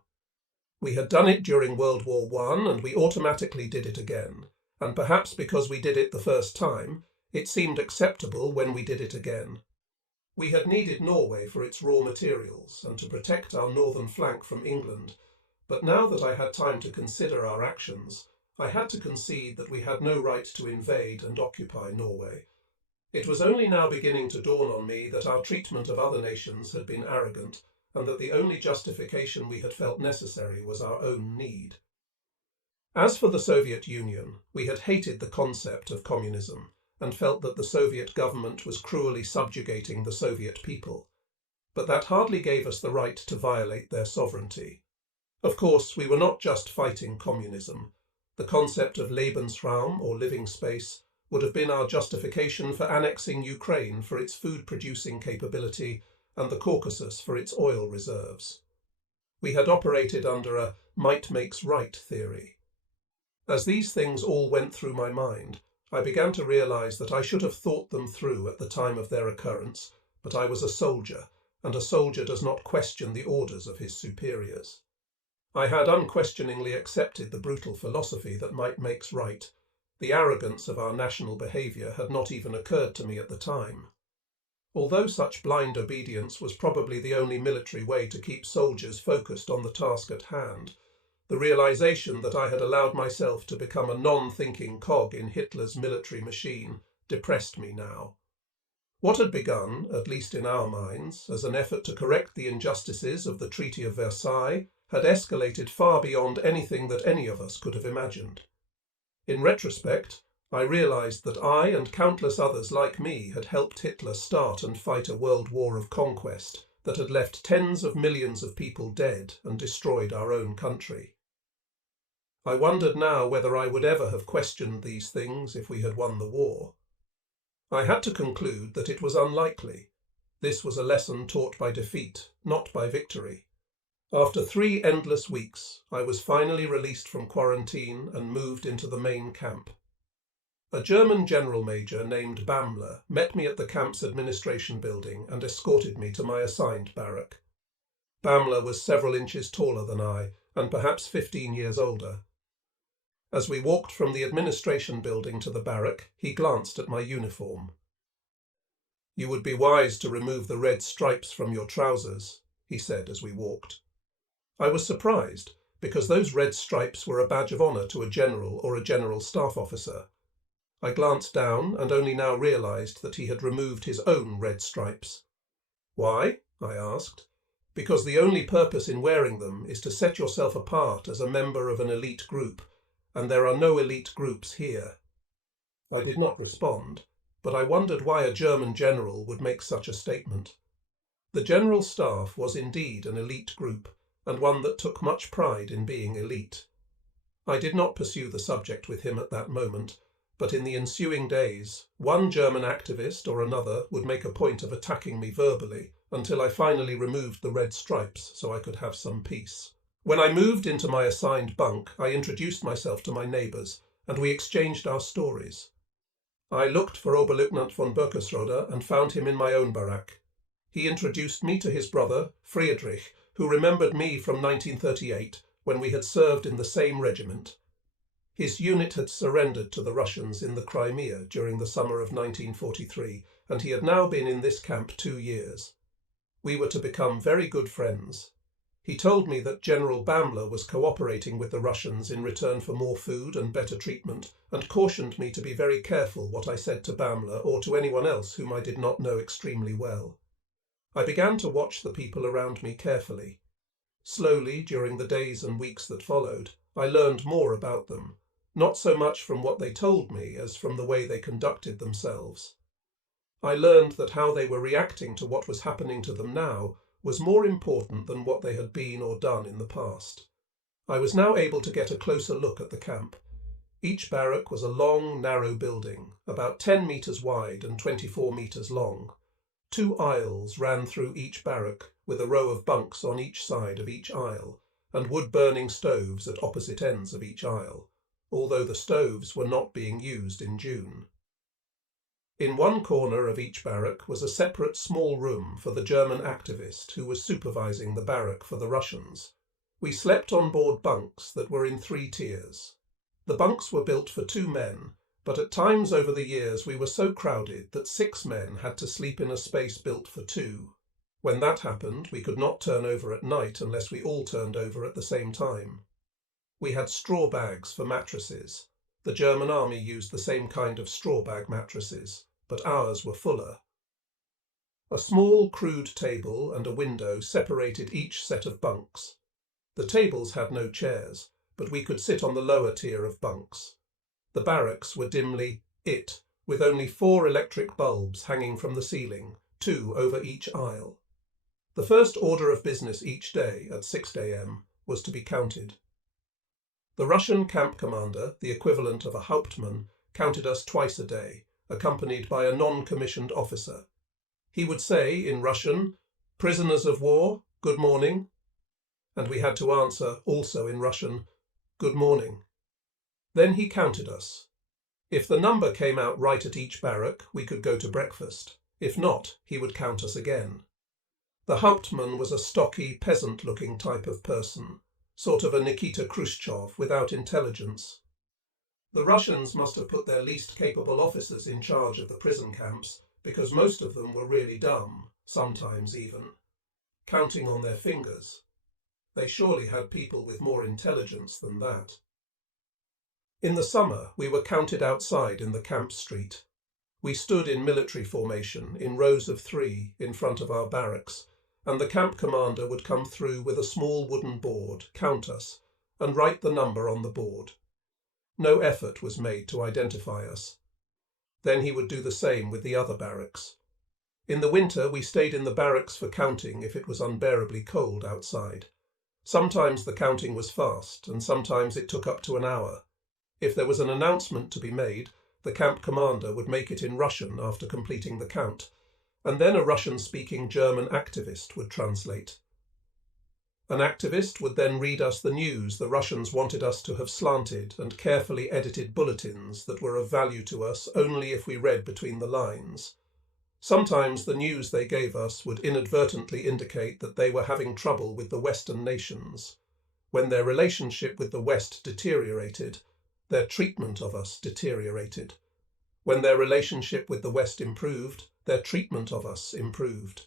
We had done it during World War I, and we automatically did it again, and perhaps because we did it the first time, it seemed acceptable when we did it again. We had needed Norway for its raw materials and to protect our northern flank from England, but now that I had time to consider our actions, I had to concede that we had no right to invade and occupy Norway. It was only now beginning to dawn on me that our treatment of other nations had been arrogant, and that the only justification we had felt necessary was our own need. As for the Soviet Union, we had hated the concept of communism and felt that the Soviet government was cruelly subjugating the Soviet people, but that hardly gave us the right to violate their sovereignty. Of course, we were not just fighting communism. The concept of Lebensraum, or living space, would have been our justification for annexing Ukraine for its food-producing capability and the Caucasus for its oil reserves. We had operated under a might makes right theory. As these things all went through my mind, I began to realize that I should have thought them through at the time of their occurrence, but I was a soldier, and a soldier does not question the orders of his superiors. I had unquestioningly accepted the brutal philosophy that might makes right. The arrogance of our national behaviour had not even occurred to me at the time. Although such blind obedience was probably the only military way to keep soldiers focused on the task at hand, the realization that I had allowed myself to become a non-thinking cog in Hitler's military machine depressed me now. What had begun, at least in our minds, as an effort to correct the injustices of the Treaty of Versailles had escalated far beyond anything that any of us could have imagined. In retrospect, I realized that I and countless others like me had helped Hitler start and fight a world war of conquest that had left tens of millions of people dead and destroyed our own country. I wondered now whether I would ever have questioned these things if we had won the war. I had to conclude that it was unlikely. This was a lesson taught by defeat, not by victory. After 3 endless weeks, I was finally released from quarantine and moved into the main camp. A German general major named Bamler met me at the camp's administration building and escorted me to my assigned barrack. Bamler was several inches taller than I, and perhaps 15 years older. As we walked from the administration building to the barrack, he glanced at my uniform. "You would be wise to remove the red stripes from your trousers," he said as we walked. I was surprised, because those red stripes were a badge of honour to a general or a general staff officer. I glanced down and only now realised that he had removed his own red stripes. "Why?" I asked. "Because the only purpose in wearing them is to set yourself apart as a member of an elite group, and there are no elite groups here." I did not respond, but I wondered why a German general would make such a statement. The General Staff was indeed an elite group, and one that took much pride in being elite. I did not pursue the subject with him at that moment, but in the ensuing days, one German activist or another would make a point of attacking me verbally until I finally removed the red stripes so I could have some peace. When I moved into my assigned bunk, I introduced myself to my neighbours, and we exchanged our stories. I looked for Oberleutnant von Birkesrode and found him in my own barrack. He introduced me to his brother, Friedrich, who remembered me from 1938, when we had served in the same regiment. His unit had surrendered to the Russians in the Crimea during the summer of 1943, and he had now been in this camp 2 years. We were to become very good friends. He told me that General Bamler was cooperating with the Russians in return for more food and better treatment, and cautioned me to be very careful what I said to Bamler or to anyone else whom I did not know extremely well. I began to watch the people around me carefully. Slowly, during the days and weeks that followed, I learned more about them, not so much from what they told me as from the way they conducted themselves. I learned that how they were reacting to what was happening to them now was more important than what they had been or done in the past. I was now able to get a closer look at the camp. Each barrack was a long, narrow building, about 10 metres wide and 24 metres long. 2 aisles ran through each barrack, with a row of bunks on each side of each aisle, and wood-burning stoves at opposite ends of each aisle, although the stoves were not being used in June. In one corner of each barrack was a separate small room for the German activist who was supervising the barrack for the Russians. We slept on board bunks that were in 3 tiers. The bunks were built for 2 men, but at times over the years we were so crowded that 6 men had to sleep in a space built for 2. When that happened, we could not turn over at night unless we all turned over at the same time. We had straw bags for mattresses. The German army used the same kind of straw bag mattresses. but ours were fuller. A small, crude table and a window separated each set of bunks. The tables had no chairs, but we could sit on the lower tier of bunks. The barracks were dimly lit, with only 4 electric bulbs hanging from the ceiling, 2 over each aisle. The first order of business each day at 6 a.m. was to be counted. The Russian camp commander, the equivalent of a hauptmann, counted us twice a day, accompanied by a non-commissioned officer. He would say in Russian, "Prisoners of war, good morning," and we had to answer also in Russian, "Good morning." Then he counted us. If the number came out right at each barrack, we could go to breakfast. If not, he would count us again. The hauptmann was a stocky, peasant-looking type of person, sort of a Nikita Khrushchev without intelligence. The Russians must have put their least capable officers in charge of the prison camps, because most of them were really dumb, sometimes even, counting on their fingers. They surely had people with more intelligence than that. In the summer, we were counted outside in the camp street. We stood in military formation, in rows of 3, in front of our barracks, and the camp commander would come through with a small wooden board, count us, and write the number on the board. No effort was made to identify us. Then he would do the same with the other barracks. In the winter, we stayed in the barracks for counting if it was unbearably cold outside. Sometimes the counting was fast, and sometimes it took up to an hour. If there was an announcement to be made, the camp commander would make it in Russian after completing the count, and then a Russian-speaking German activist would translate. An activist would then read us the news the Russians wanted us to have slanted and carefully edited bulletins that were of value to us only if we read between the lines. Sometimes the news they gave us would inadvertently indicate that they were having trouble with the Western nations. When their relationship with the West deteriorated, their treatment of us deteriorated. When their relationship with the West improved, their treatment of us improved.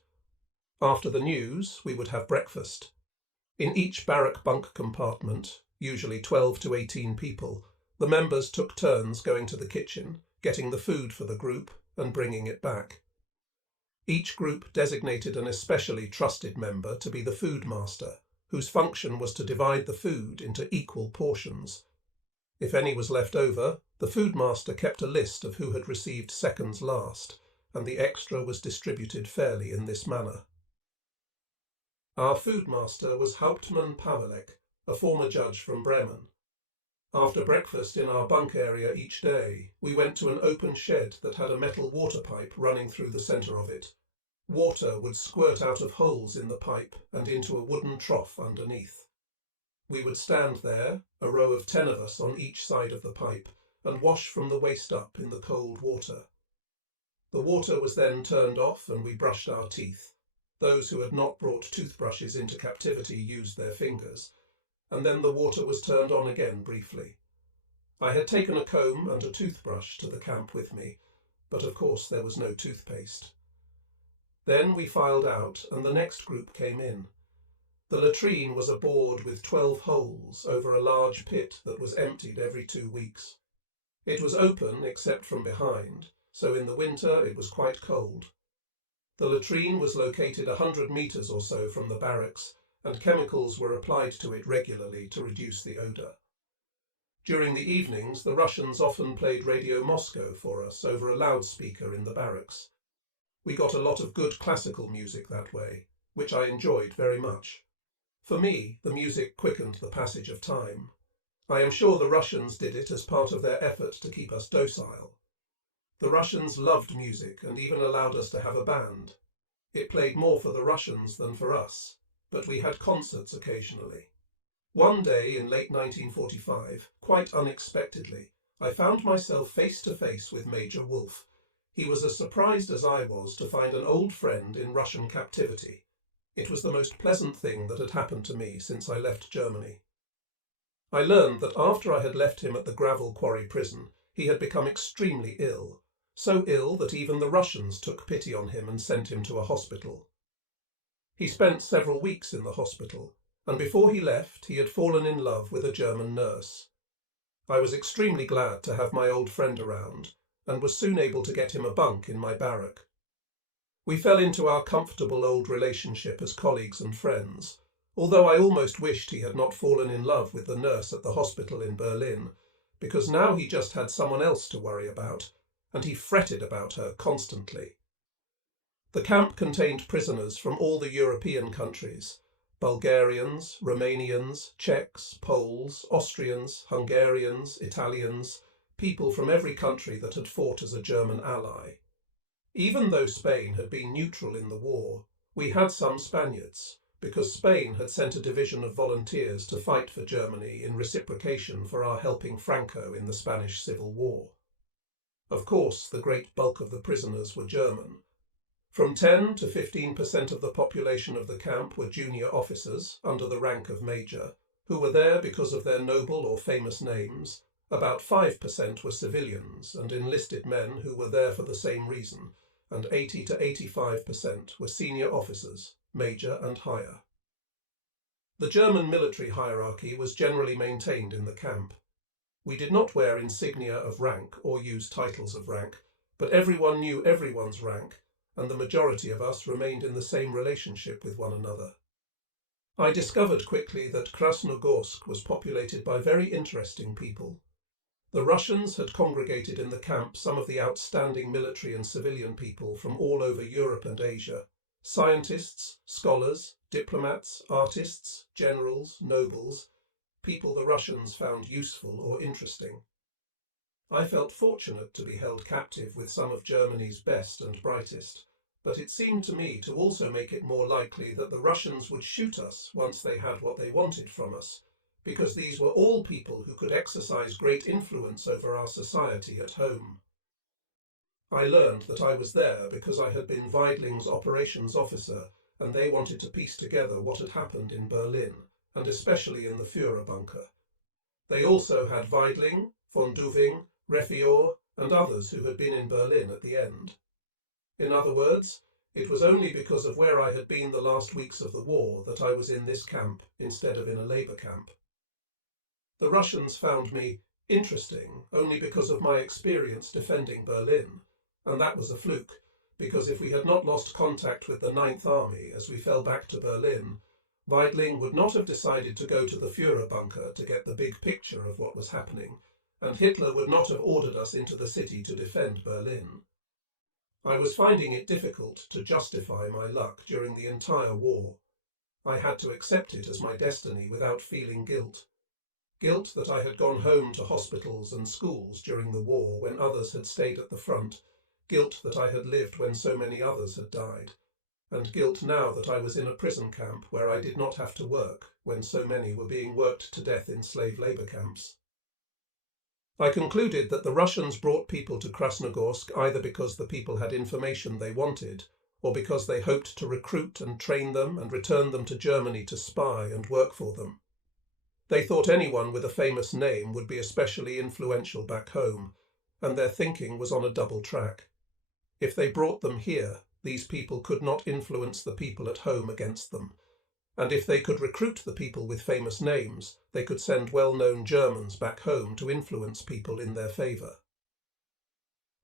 After the news, we would have breakfast. In each barrack bunk compartment, usually 12 to 18 people, the members took turns going to the kitchen, getting the food for the group, and bringing it back. Each group designated an especially trusted member to be the food master, whose function was to divide the food into equal portions. If any was left over, the food master kept a list of who had received seconds last, and the extra was distributed fairly in this manner. Our food master was Hauptmann Pavelek, a former judge from Bremen. After breakfast in our bunk area each day, we went to an open shed that had a metal water pipe running through the centre of it. Water would squirt out of holes in the pipe and into a wooden trough underneath. We would stand there, a row of 10 of us on each side of the pipe, and wash from the waist up in the cold water. The water was then turned off and we brushed our teeth. Those who had not brought toothbrushes into captivity used their fingers, and then the water was turned on again briefly. I had taken a comb and a toothbrush to the camp with me, but of course there was no toothpaste. Then we filed out, and the next group came in. The latrine was a board with 12 holes over a large pit that was emptied every 2 weeks. It was open except from behind, so in the winter it was quite cold. The latrine was located 100 metres or so from the barracks, and chemicals were applied to it regularly to reduce the odour. During the evenings, the Russians often played Radio Moscow for us over a loudspeaker in the barracks. We got a lot of good classical music that way, which I enjoyed very much. For me, the music quickened the passage of time. I am sure the Russians did it as part of their effort to keep us docile. The Russians loved music and even allowed us to have a band. It played more for the Russians than for us, but we had concerts occasionally. One day in late 1945, quite unexpectedly, I found myself face to face with Major Wolf. He was as surprised as I was to find an old friend in Russian captivity. It was the most pleasant thing that had happened to me since I left Germany. I learned that after I had left him at the gravel quarry prison, he had become extremely ill. So ill that even the Russians took pity on him and sent him to a hospital. He spent several weeks in the hospital, and before he left he had fallen in love with a German nurse. I was extremely glad to have my old friend around, and was soon able to get him a bunk in my barrack. We fell into our comfortable old relationship as colleagues and friends, although I almost wished he had not fallen in love with the nurse at the hospital in Berlin, because now he just had someone else to worry about, and he fretted about her constantly. The camp contained prisoners from all the European countries: Bulgarians, Romanians, Czechs, Poles, Austrians, Hungarians, Italians, people from every country that had fought as a German ally. Even though Spain had been neutral in the war, we had some Spaniards, because Spain had sent a division of volunteers to fight for Germany in reciprocation for our helping Franco in the Spanish Civil War. Of course, the great bulk of the prisoners were German. From 10 to 15% of the population of the camp were junior officers under the rank of major, who were there because of their noble or famous names. About 5% were civilians and enlisted men who were there for the same reason, and 80 to 85% were senior officers, major and higher. The German military hierarchy was generally maintained in the camp. We did not wear insignia of rank or use titles of rank, but everyone knew everyone's rank, and the majority of us remained in the same relationship with one another. I discovered quickly that Krasnogorsk was populated by very interesting people. The Russians had congregated in the camp some of the outstanding military and civilian people from all over Europe and Asia: scientists, scholars, diplomats, artists, generals, nobles, people the Russians found useful or interesting. I felt fortunate to be held captive with some of Germany's best and brightest, but it seemed to me to also make it more likely that the Russians would shoot us once they had what they wanted from us, because these were all people who could exercise great influence over our society at home. I learned that I was there because I had been Weidling's operations officer, and they wanted to piece together what had happened in Berlin, and especially in the Führer bunker. They also had Weidling, von Duving, Refior, and others who had been in Berlin at the end. In other words, it was only because of where I had been the last weeks of the war that I was in this camp instead of in a labour camp. The Russians found me interesting only because of my experience defending Berlin, and that was a fluke, because if we had not lost contact with the Ninth Army as we fell back to Berlin, Weidling would not have decided to go to the Führer bunker to get the big picture of what was happening, and Hitler would not have ordered us into the city to defend Berlin. I was finding it difficult to justify my luck during the entire war. I had to accept it as my destiny without feeling guilt. Guilt that I had gone home to hospitals and schools during the war when others had stayed at the front, guilt that I had lived when so many others had died, and guilt now that I was in a prison camp where I did not have to work when so many were being worked to death in slave labour camps. I concluded that the Russians brought people to Krasnogorsk either because the people had information they wanted, or because they hoped to recruit and train them and return them to Germany to spy and work for them. They thought anyone with a famous name would be especially influential back home, and their thinking was on a double track. If they brought them here, these people could not influence the people at home against them, and if they could recruit the people with famous names, they could send well-known Germans back home to influence people in their favour.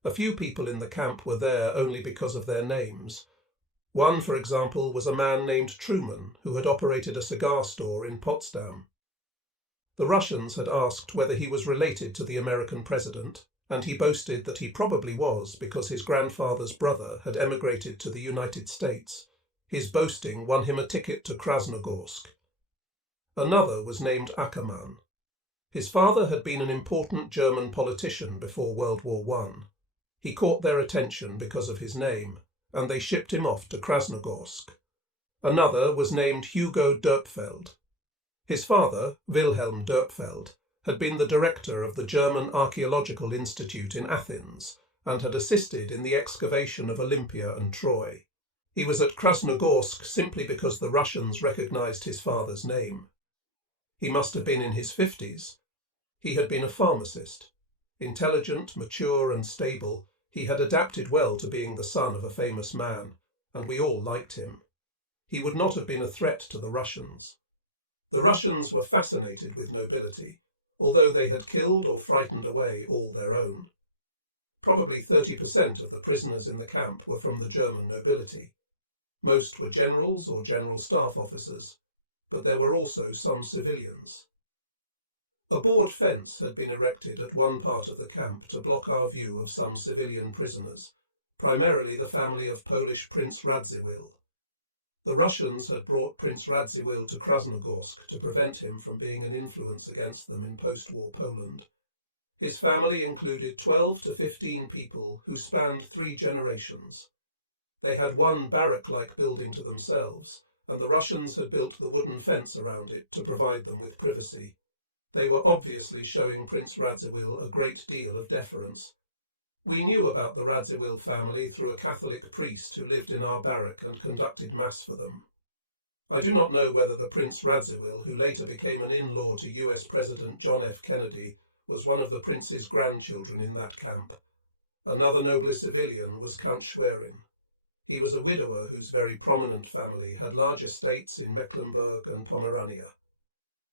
A few people in the camp were there only because of their names. One, for example, was a man named Truman, who had operated a cigar store in Potsdam. The Russians had asked whether he was related to the American president, and he boasted that he probably was because his grandfather's brother had emigrated to the United States. His boasting won him a ticket to Krasnogorsk. Another was named Ackermann. His father had been an important German politician before World War I. He caught their attention because of his name, and they shipped him off to Krasnogorsk. Another was named Hugo Dörpfeld. His father, Wilhelm Dörpfeld, had been the director of the German Archaeological Institute in Athens and had assisted in the excavation of Olympia and Troy. He was at Krasnogorsk simply because the Russians recognized his father's name. He must have been in his 50s. He had been a pharmacist. Intelligent, mature and stable, he had adapted well to being the son of a famous man, and we all liked him. He would not have been a threat to the Russians. The Russians were fascinated with nobility, although they had killed or frightened away all their own. Probably 30% of the prisoners in the camp were from the German nobility. Most were generals or general staff officers, but there were also some civilians. A board fence had been erected at one part of the camp to block our view of some civilian prisoners, primarily the family of Polish Prince Radziwill. The Russians had brought Prince Radziwill to Krasnogorsk to prevent him from being an influence against them in post-war Poland. His family included 12 to 15 people who spanned 3 generations. They had one barrack-like building to themselves, and the Russians had built the wooden fence around it to provide them with privacy. They were obviously showing Prince Radziwill a great deal of deference. We knew about the Radziwill family through a Catholic priest who lived in our barrack and conducted mass for them. I do not know whether the Prince Radziwill, who later became an in-law to US President John F. Kennedy, was one of the prince's grandchildren in that camp. Another noble civilian was Count Schwerin. He was a widower whose very prominent family had large estates in Mecklenburg and Pomerania.